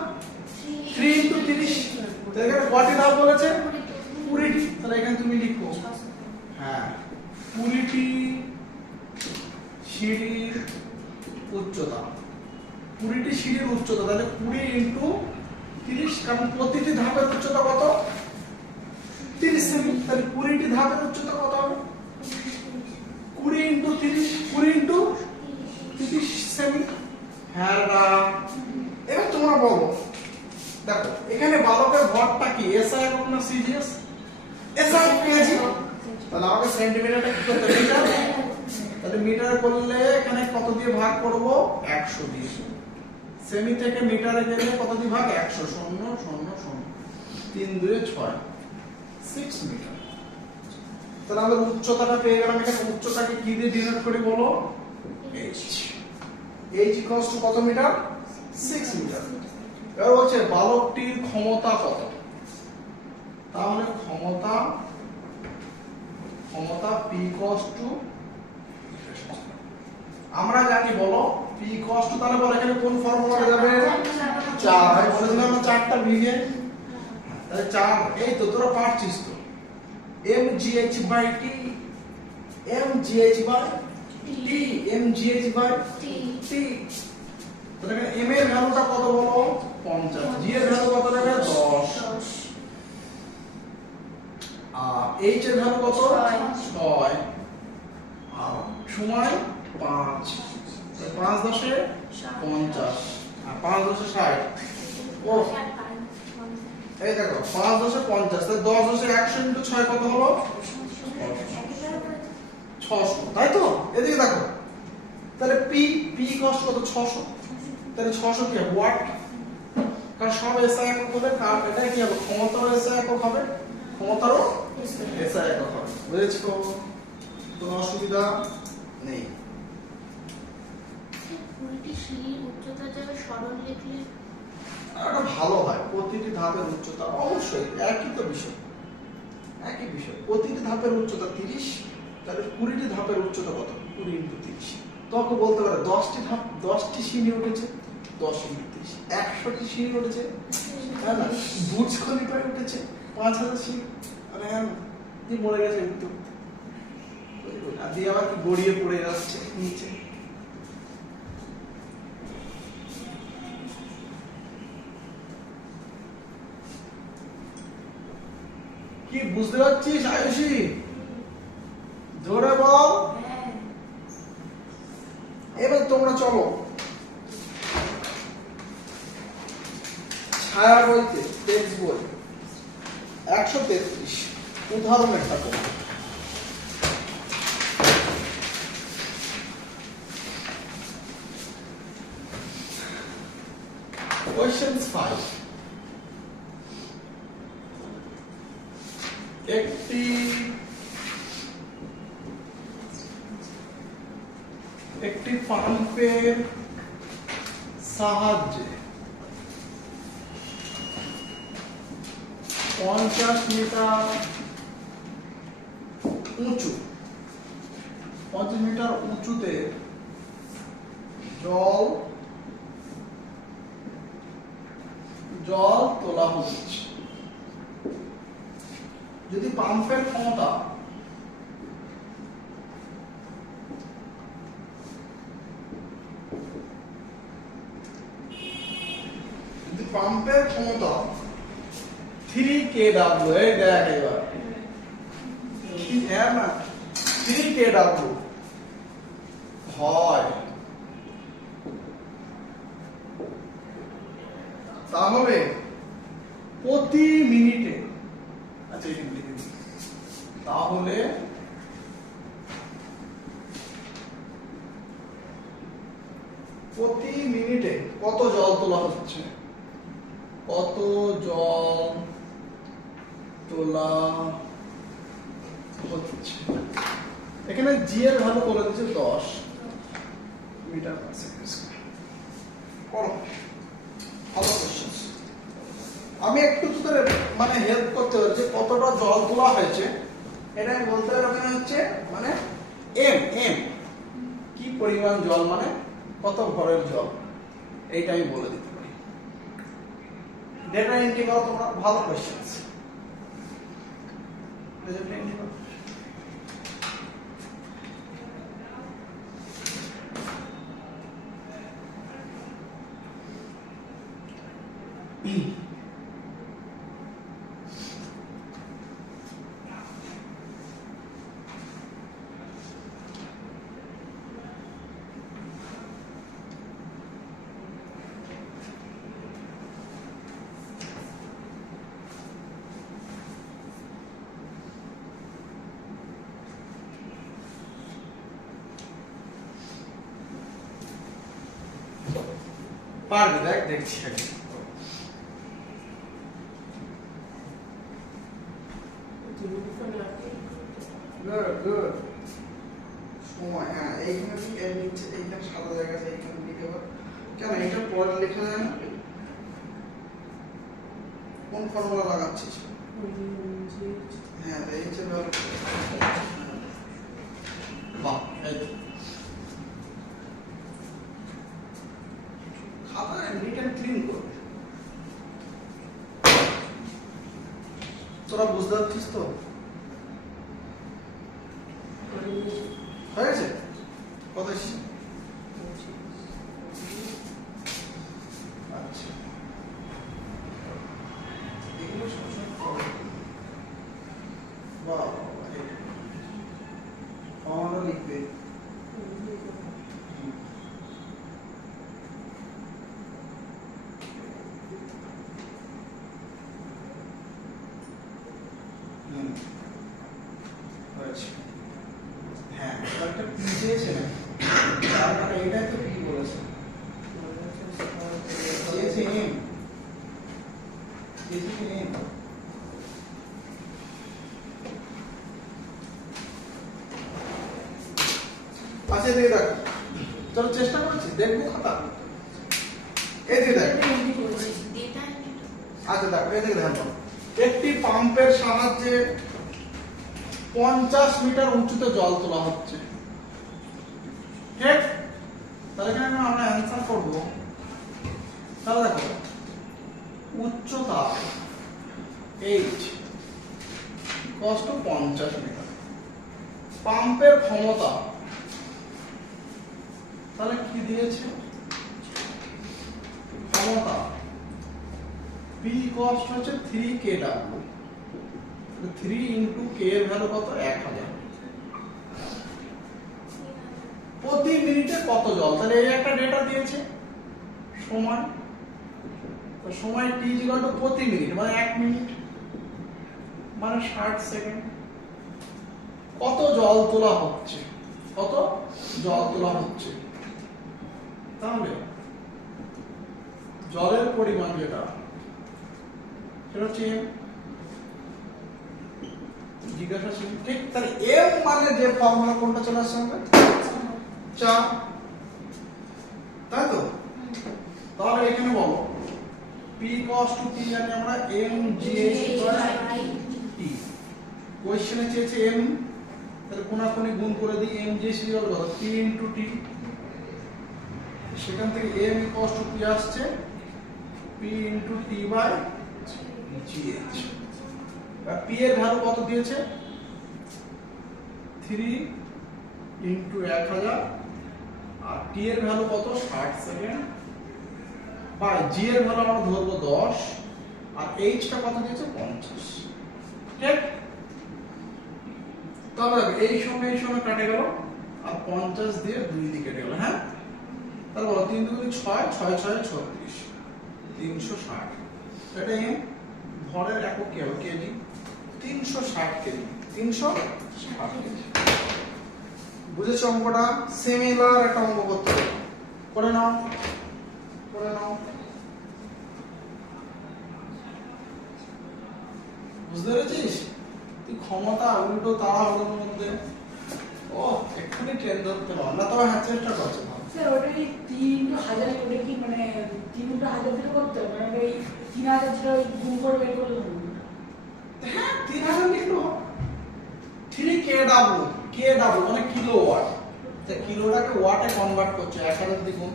3 × 30। তাহলে এখানে কয়টি ধাপ বলেছে? 20টি। তাহলে এখানে তুমি লিখো হ্যাঁ 20টি সিঁড়ির উচ্চতা। 20টি সিঁড়ির উচ্চতা, তাহলে 20 × 30, কারণ প্রতিটি ধাপের উচ্চতা কত? 30 সেমি। তাহলে 20টি ধাপের উচ্চতা কত হবে? 20 × 30, 20 × 30 সেমি। হ্যাঁ না এবার তোমরা বলো, দেখো এখানে বালকের ভরটা কি এসআই একক না সিজিএস? এসআই পেয়েছি, তাহলে আমাকে সেন্টিমিটারটা কি করতে হবে? মিটার। তাহলে মিটার করলে এখানে কত দিয়ে ভাগ করব? 100 দিয়ে। সেমি থেকে মিটারে গেলে কত দিয়ে ভাগ? 100। 0 0 0 3 2 6 6 মিটার। তাহলে আমাদের উচ্চতাটা পেয়ে গেলাম। এখানে উচ্চতাকে কি দিয়ে ডিনোট করি বলো? h। h কত মিটার? 6 মিটার। এবার বলছে বালকটির ক্ষমতা কত? তাহলে ক্ষমতা P আমরা জানি বলো P তাহলে বলো এখানে কোন ফর্মুলাটা যাবে? 4। আমি বলেছিলাম না 4টা ভিগে, তাহলে 4। এই তো তোরা পারছিস তো। mgh/t, mgh/t, mgh/t। তাহলে m এর ভ্যালুটা কত বলো? 50 জি এর ভ্যালু কত হবে 10 আর এইচ এর ভ্যালু কত 6 আর সময় 5 5 10 এ 50 আর 5 10 এ 60 ও এই দেখো 5 10 এ 50 তাহলে 10 10 এ 100 ইনটু 6 কত হলো 600 তাই তো এদিকে দেখো তাহলে পি পি কষ্ট কত 600 তাহলে 600 কি হবে ওয়াট কারণ সব এসআই একক হবে কার এটা কি হবে ক্ষমতারও এসআই একক হবে ক্ষমতারও এসআই একক হবে বুঝেছো কোনো অসুবিধা নেই সিঁড়ির উচ্চতার জায়গায় সরল লিখলে এটা ভালো হয় প্রতিটি ধাপের উচ্চতা অবশ্যই একই তো বিষয় একই বিষয় প্রতিটি ধাপের উচ্চতা 30 তাহলে 20টি ধাপের উচ্চতা কত 20 ইনটু 30 তখন বলতে পারে 10টি ধাপ 10টি সিঁড়ি উঠেছে 10 ইনটু 30 100টি সিঁড়ি উঠেছে তাই না বুর্জ খলিফায় উঠেছে 5000 সিঁড়ি আরে কি মরে গেছে একটু আর দিয়ে আবার কি গড়িয়ে পড়ে যাচ্ছে নিচে কি বুঝতে পারছিস আয়ুষী জোরে বল এবার তোমরা চলো ছায়া বইতে টেক্সট বই 133 উদাহরণ একটা করো Questions 5 একটি পাম্পের সাহায্যে 50 মিটার উঁচু 50 মিটার উঁচুতে জল তোলা হচ্ছে যদি পাম্পের ক্ষমতা পাম্পের ক্ষমতা 3 kW এই দেখ এবার কি হ্যাঁ না 3 kW হয় তাহলে প্রতি মিনিটে আচ্ছা এই লিখে দিই তাহলে প্রতি মিনিটে কত জল তোলা হচ্ছে কত জল তোলা হচ্ছে এখানে জি এর ভ্যালু বলে দিচ্ছে 10 মিটার পার সেকেন্ড করো ভালো কোশ্চেন আমি একটু তোদের মানে হেল্প করতে পারি যে কতটা জল তোলা হয়েছে এটা আমি বলতে পারি ওখানে হচ্ছে মানে এম কি পরিমাণ জল মানে কত ভরের জল এইটা আমি বলে দিতে পারি ডেটা এন্ট্রি করো তোমরা ভালো কোশ্চেনস ডেটা এন্ট্রি করো পারবে দেখ দেখছি আগে গুড সময় হ্যাঁ এইখানে কি এর নিচে এইখানে সাদা জায়গা আছে এইখানে লিখে দাও কেন এটা পরে লেখা যায় না কোন ফর্মুলা লাগাচ্ছিস হ্যাঁ এই যে বাহ এই খাতা নিট এন্ড ক্লিন করবে তোরা বুঝতে পারছিস তো হয়ে গেছে কত এসছে আচ্ছা বাহ, আমরা লিখবে হ্যাঁ, একটা পি চেয়েছে না, তার মানে এটাই তো পি বলেছে, চেয়েছে এম, চেয়েছে এম। আচ্ছা দিয়ে দেখ, চলো চেষ্টা করছি, দেখবো খাতা, এই দিয়ে দেখ। আচ্ছা দেখ, এই দিকে ধ্যান দাও। একটি পাম্পের সাহায্যে 50 মিটার উঁচুতে জল তোলা হচ্ছে, ঠিক? তাহলে এখানে আমরা অ্যান্সার করব, তাহলে দেখো উচ্চতা h কষ্ট 50 মিটার, পাম্পের ক্ষমতা তাহলে কি দিয়েছে, ক্ষমতা P কস্ট হচ্ছে 3 kW, 3 ইনটু k এর ভ্যালু কত, 1000, প্রতি মিনিটে কত জল, তাহলে এই একটা ডেটা দিয়েছে, সময়, তো সময় t প্রতি মিনিট মানে 1 মিনিট মানে 60 সেকেন্ড, কত জল তোলা হচ্ছে, কত জল তোলা হচ্ছে, তাহলে জলের পরিমাণ যেটা সেটা হচ্ছে m, জিজ্ঞাসা ছিল, ঠিক? তাহলে m মানে যে ফর্মুলা কোনটা চলে আসছে আমাদের 4, তাই তো? তাহলে এখানে বলো p cos to t জানি আমরা m g t, কোশ্চেনে চেয়েছে m, তাহলে কোনাকুনি গুণ করে দিই, m g ইকুয়াল কত, p into t, সেখান থেকে m cos to t আসছে p into t by gh, আর p এর ভ্যালু কত দিয়েছে 3 into 1000, আর t এর ভ্যালু কত 60 সেকেন্ড, বাই g এর ভ্যালু আমরা ধরবো 10, আর h টা কত দিয়েছে 50, ঠিক? তাহলে এই সময় কাটে গেল, আর 50 দিয়ে 2 দিয়ে কেটে গেল, হ্যাঁ? তাহলে বলো 3 2 6, 6 6 36, 360, এটা m, ভরের একক কি হবে, কেজি, 360 কেজি, 360 কেজি। বুঝেছো অঙ্কটা? সিমিলার একটা অঙ্ক করতে হবে, করে নাও, করে নাও, বুঝতে পেরেছিস? তুই ক্ষমতা উল্টো তাড়াহুড়োর মধ্যে ও এক্ষুনি ট্রেন ধরতে পার না, তবে হ্যাঁ চেষ্টা করছে স্যার ওটাই 3 করে কি মানে 3 দিয়ে করতে হবে, মানে ওই 3000 যেটা ওই গুণ করে বের করলে হবে, হ্যাঁ 3000 লিখলো 3 kW, kW মানে কিলোওয়াট, তা কিলোটাকে ওয়াটে কনভার্ট করছে 1000 দ্বিগুণ,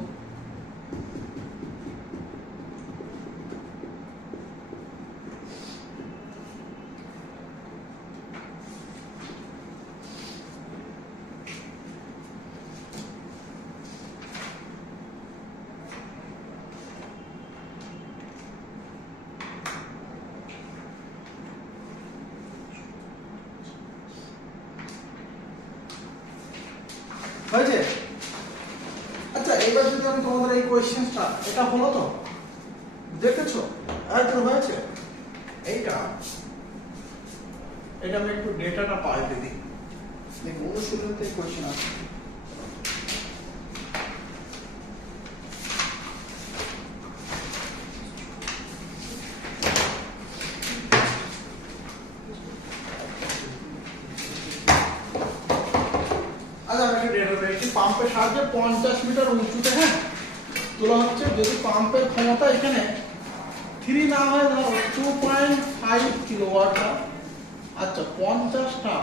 হয়েছে? আচ্ছা এবার যদি আমি তোমাদের এই কোশ্চেনটা, এটা হলো তো, দেখেছো? হয়তো হয়েছে এইটা, এটা আমি একটু ডেটাটা পাল্টে দিই, দেখো অনুশীলনতে কোশ্চেন আছে, পাম্পের সাহায্যে 50 মিটার উঁচুতে, হ্যাঁ, তোলা হচ্ছে, যদি পাম্পের ক্ষমতা এখানে 3 না হয় ধরো 2.5 কিলোওয়াট হয়, আচ্ছা 50টা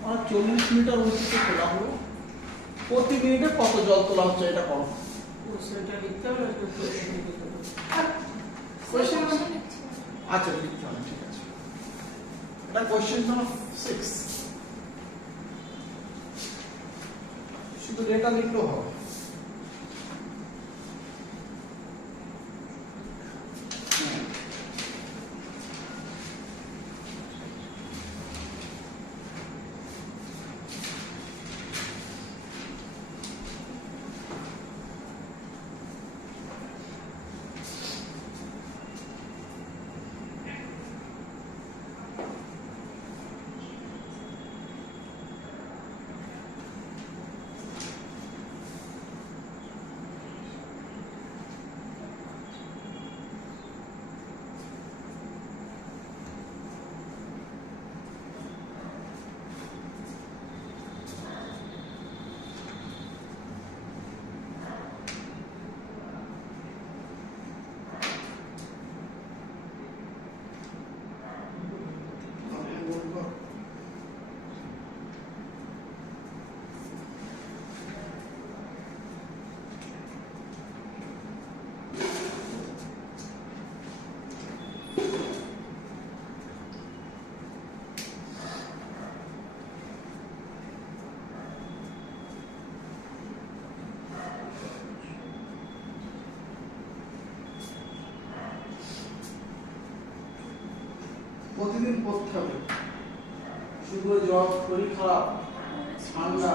মানে 40 মিটার উঁচুতে তোলা হলো, প্রতি মিনিটে কত জল তোলা হচ্ছে এটা করো, সেটা লিখতে হবে, কোশ্চেন আচ্ছা লিখতে হবে, ঠিক আছে, এটা কোশ্চেন নম্বর 6, শুধু ডেটা লিখলেও হবে। প্রতিদিন পড়তে হবে। শুধু জ্বর, শরীর খারাপ, ঠান্ডা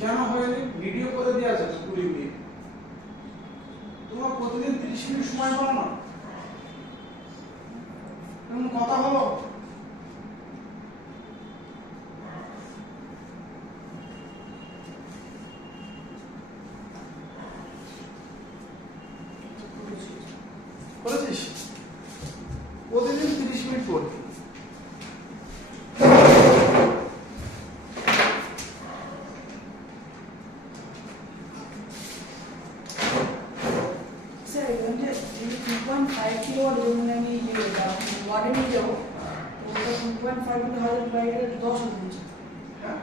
কেন হয়নি? ভিডিও করে দেওয়া আছে 20 মিনিট। তোমার প্রতিদিন 30 মিনিট সময় পাও না? এমন কথা হলো? করেছিস? প্রতিদিন 30 মিনিট পড়বি। স্যার এখানে যে 2.5 কিলোওয়াট যেমন আমি ওয়ার্ডে নিয়ে যাবো, তো ওটা 2.5 into 1000 বাইরে 10 হয়ে যাচ্ছে। হ্যাঁ?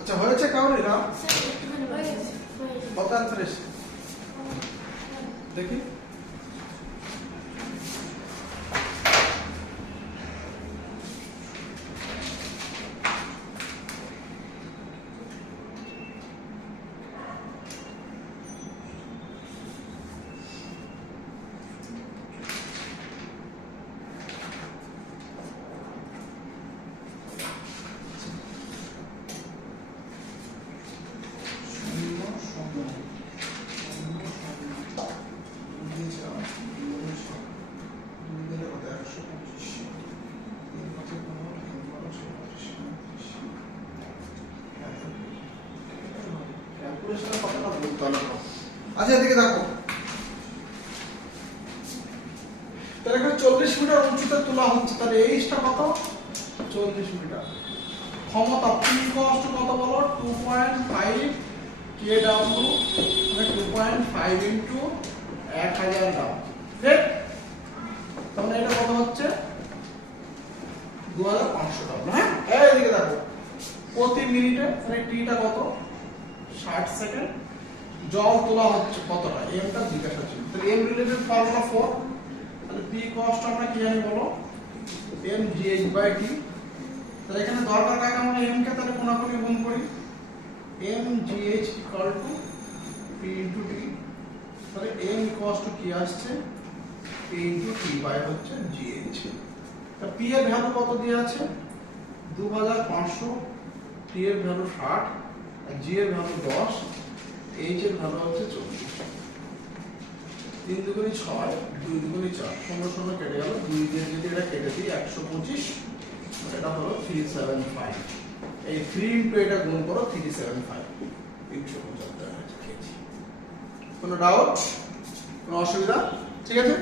আচ্ছা হয়েছে কাউরি না? স্যার একটুখানি হয়ে গেছে কত আনসার এসছে দেখি। আচ্ছা এদিকে দেখো, তাহলে এখানে 40 মিটার উচ্চতা তোলা হচ্ছে, তাহলে এইটা কত? 40 মিটার। ক্ষমতা পি কষ্ট কত বলো? 2.5 কেডব্লিউ, মানে 2.5 ইনটু 1000 ডাব্লিউ। ঠিক? তাহলে এটা কত হচ্ছে? 2500 ডাব্লিউ। হ্যাঁ, এইদিকে দেখো, প্রতি মিনিটে মানে টিটা কত? 60 সেকেন্ড। জল তোলা হচ্ছে কতটা? এমটা জিজ্ঞাসা ছিল। তাহলে এম রিলেটেড ফর্মুলা 4। তাহলে পি কস্ট আমরা কি জানি বলো? M GH by T. তাহলে এখানে দরকার কাকে? আমরা এম কে তাহলে কোনাকুনি গুণ করি। M GH equal to P into T. তাহলে এম ইকুয়াল টু কি আসছে? পি ইনটু টি বাই হচ্ছে জিএইচ। তা পি এর ভ্যালু কত দেওয়া আছে? 2500, টি এর ভ্যালু 60, আর জি এর ভ্যালু 10, এইচ এর ভ্যালু হচ্ছে 40। 3 দুগুণে 6, 2 দুগুণে 4, 16 16 কেটে গেল। 2 দিয়ে যদি এটা কেটে দিই 125, এটা হলো 375। এই 3 ইনটু এটা গুণ করো 375, 375 কেজি। কোনো ডাউট? কোনো অসুবিধা? ঠিক আছে।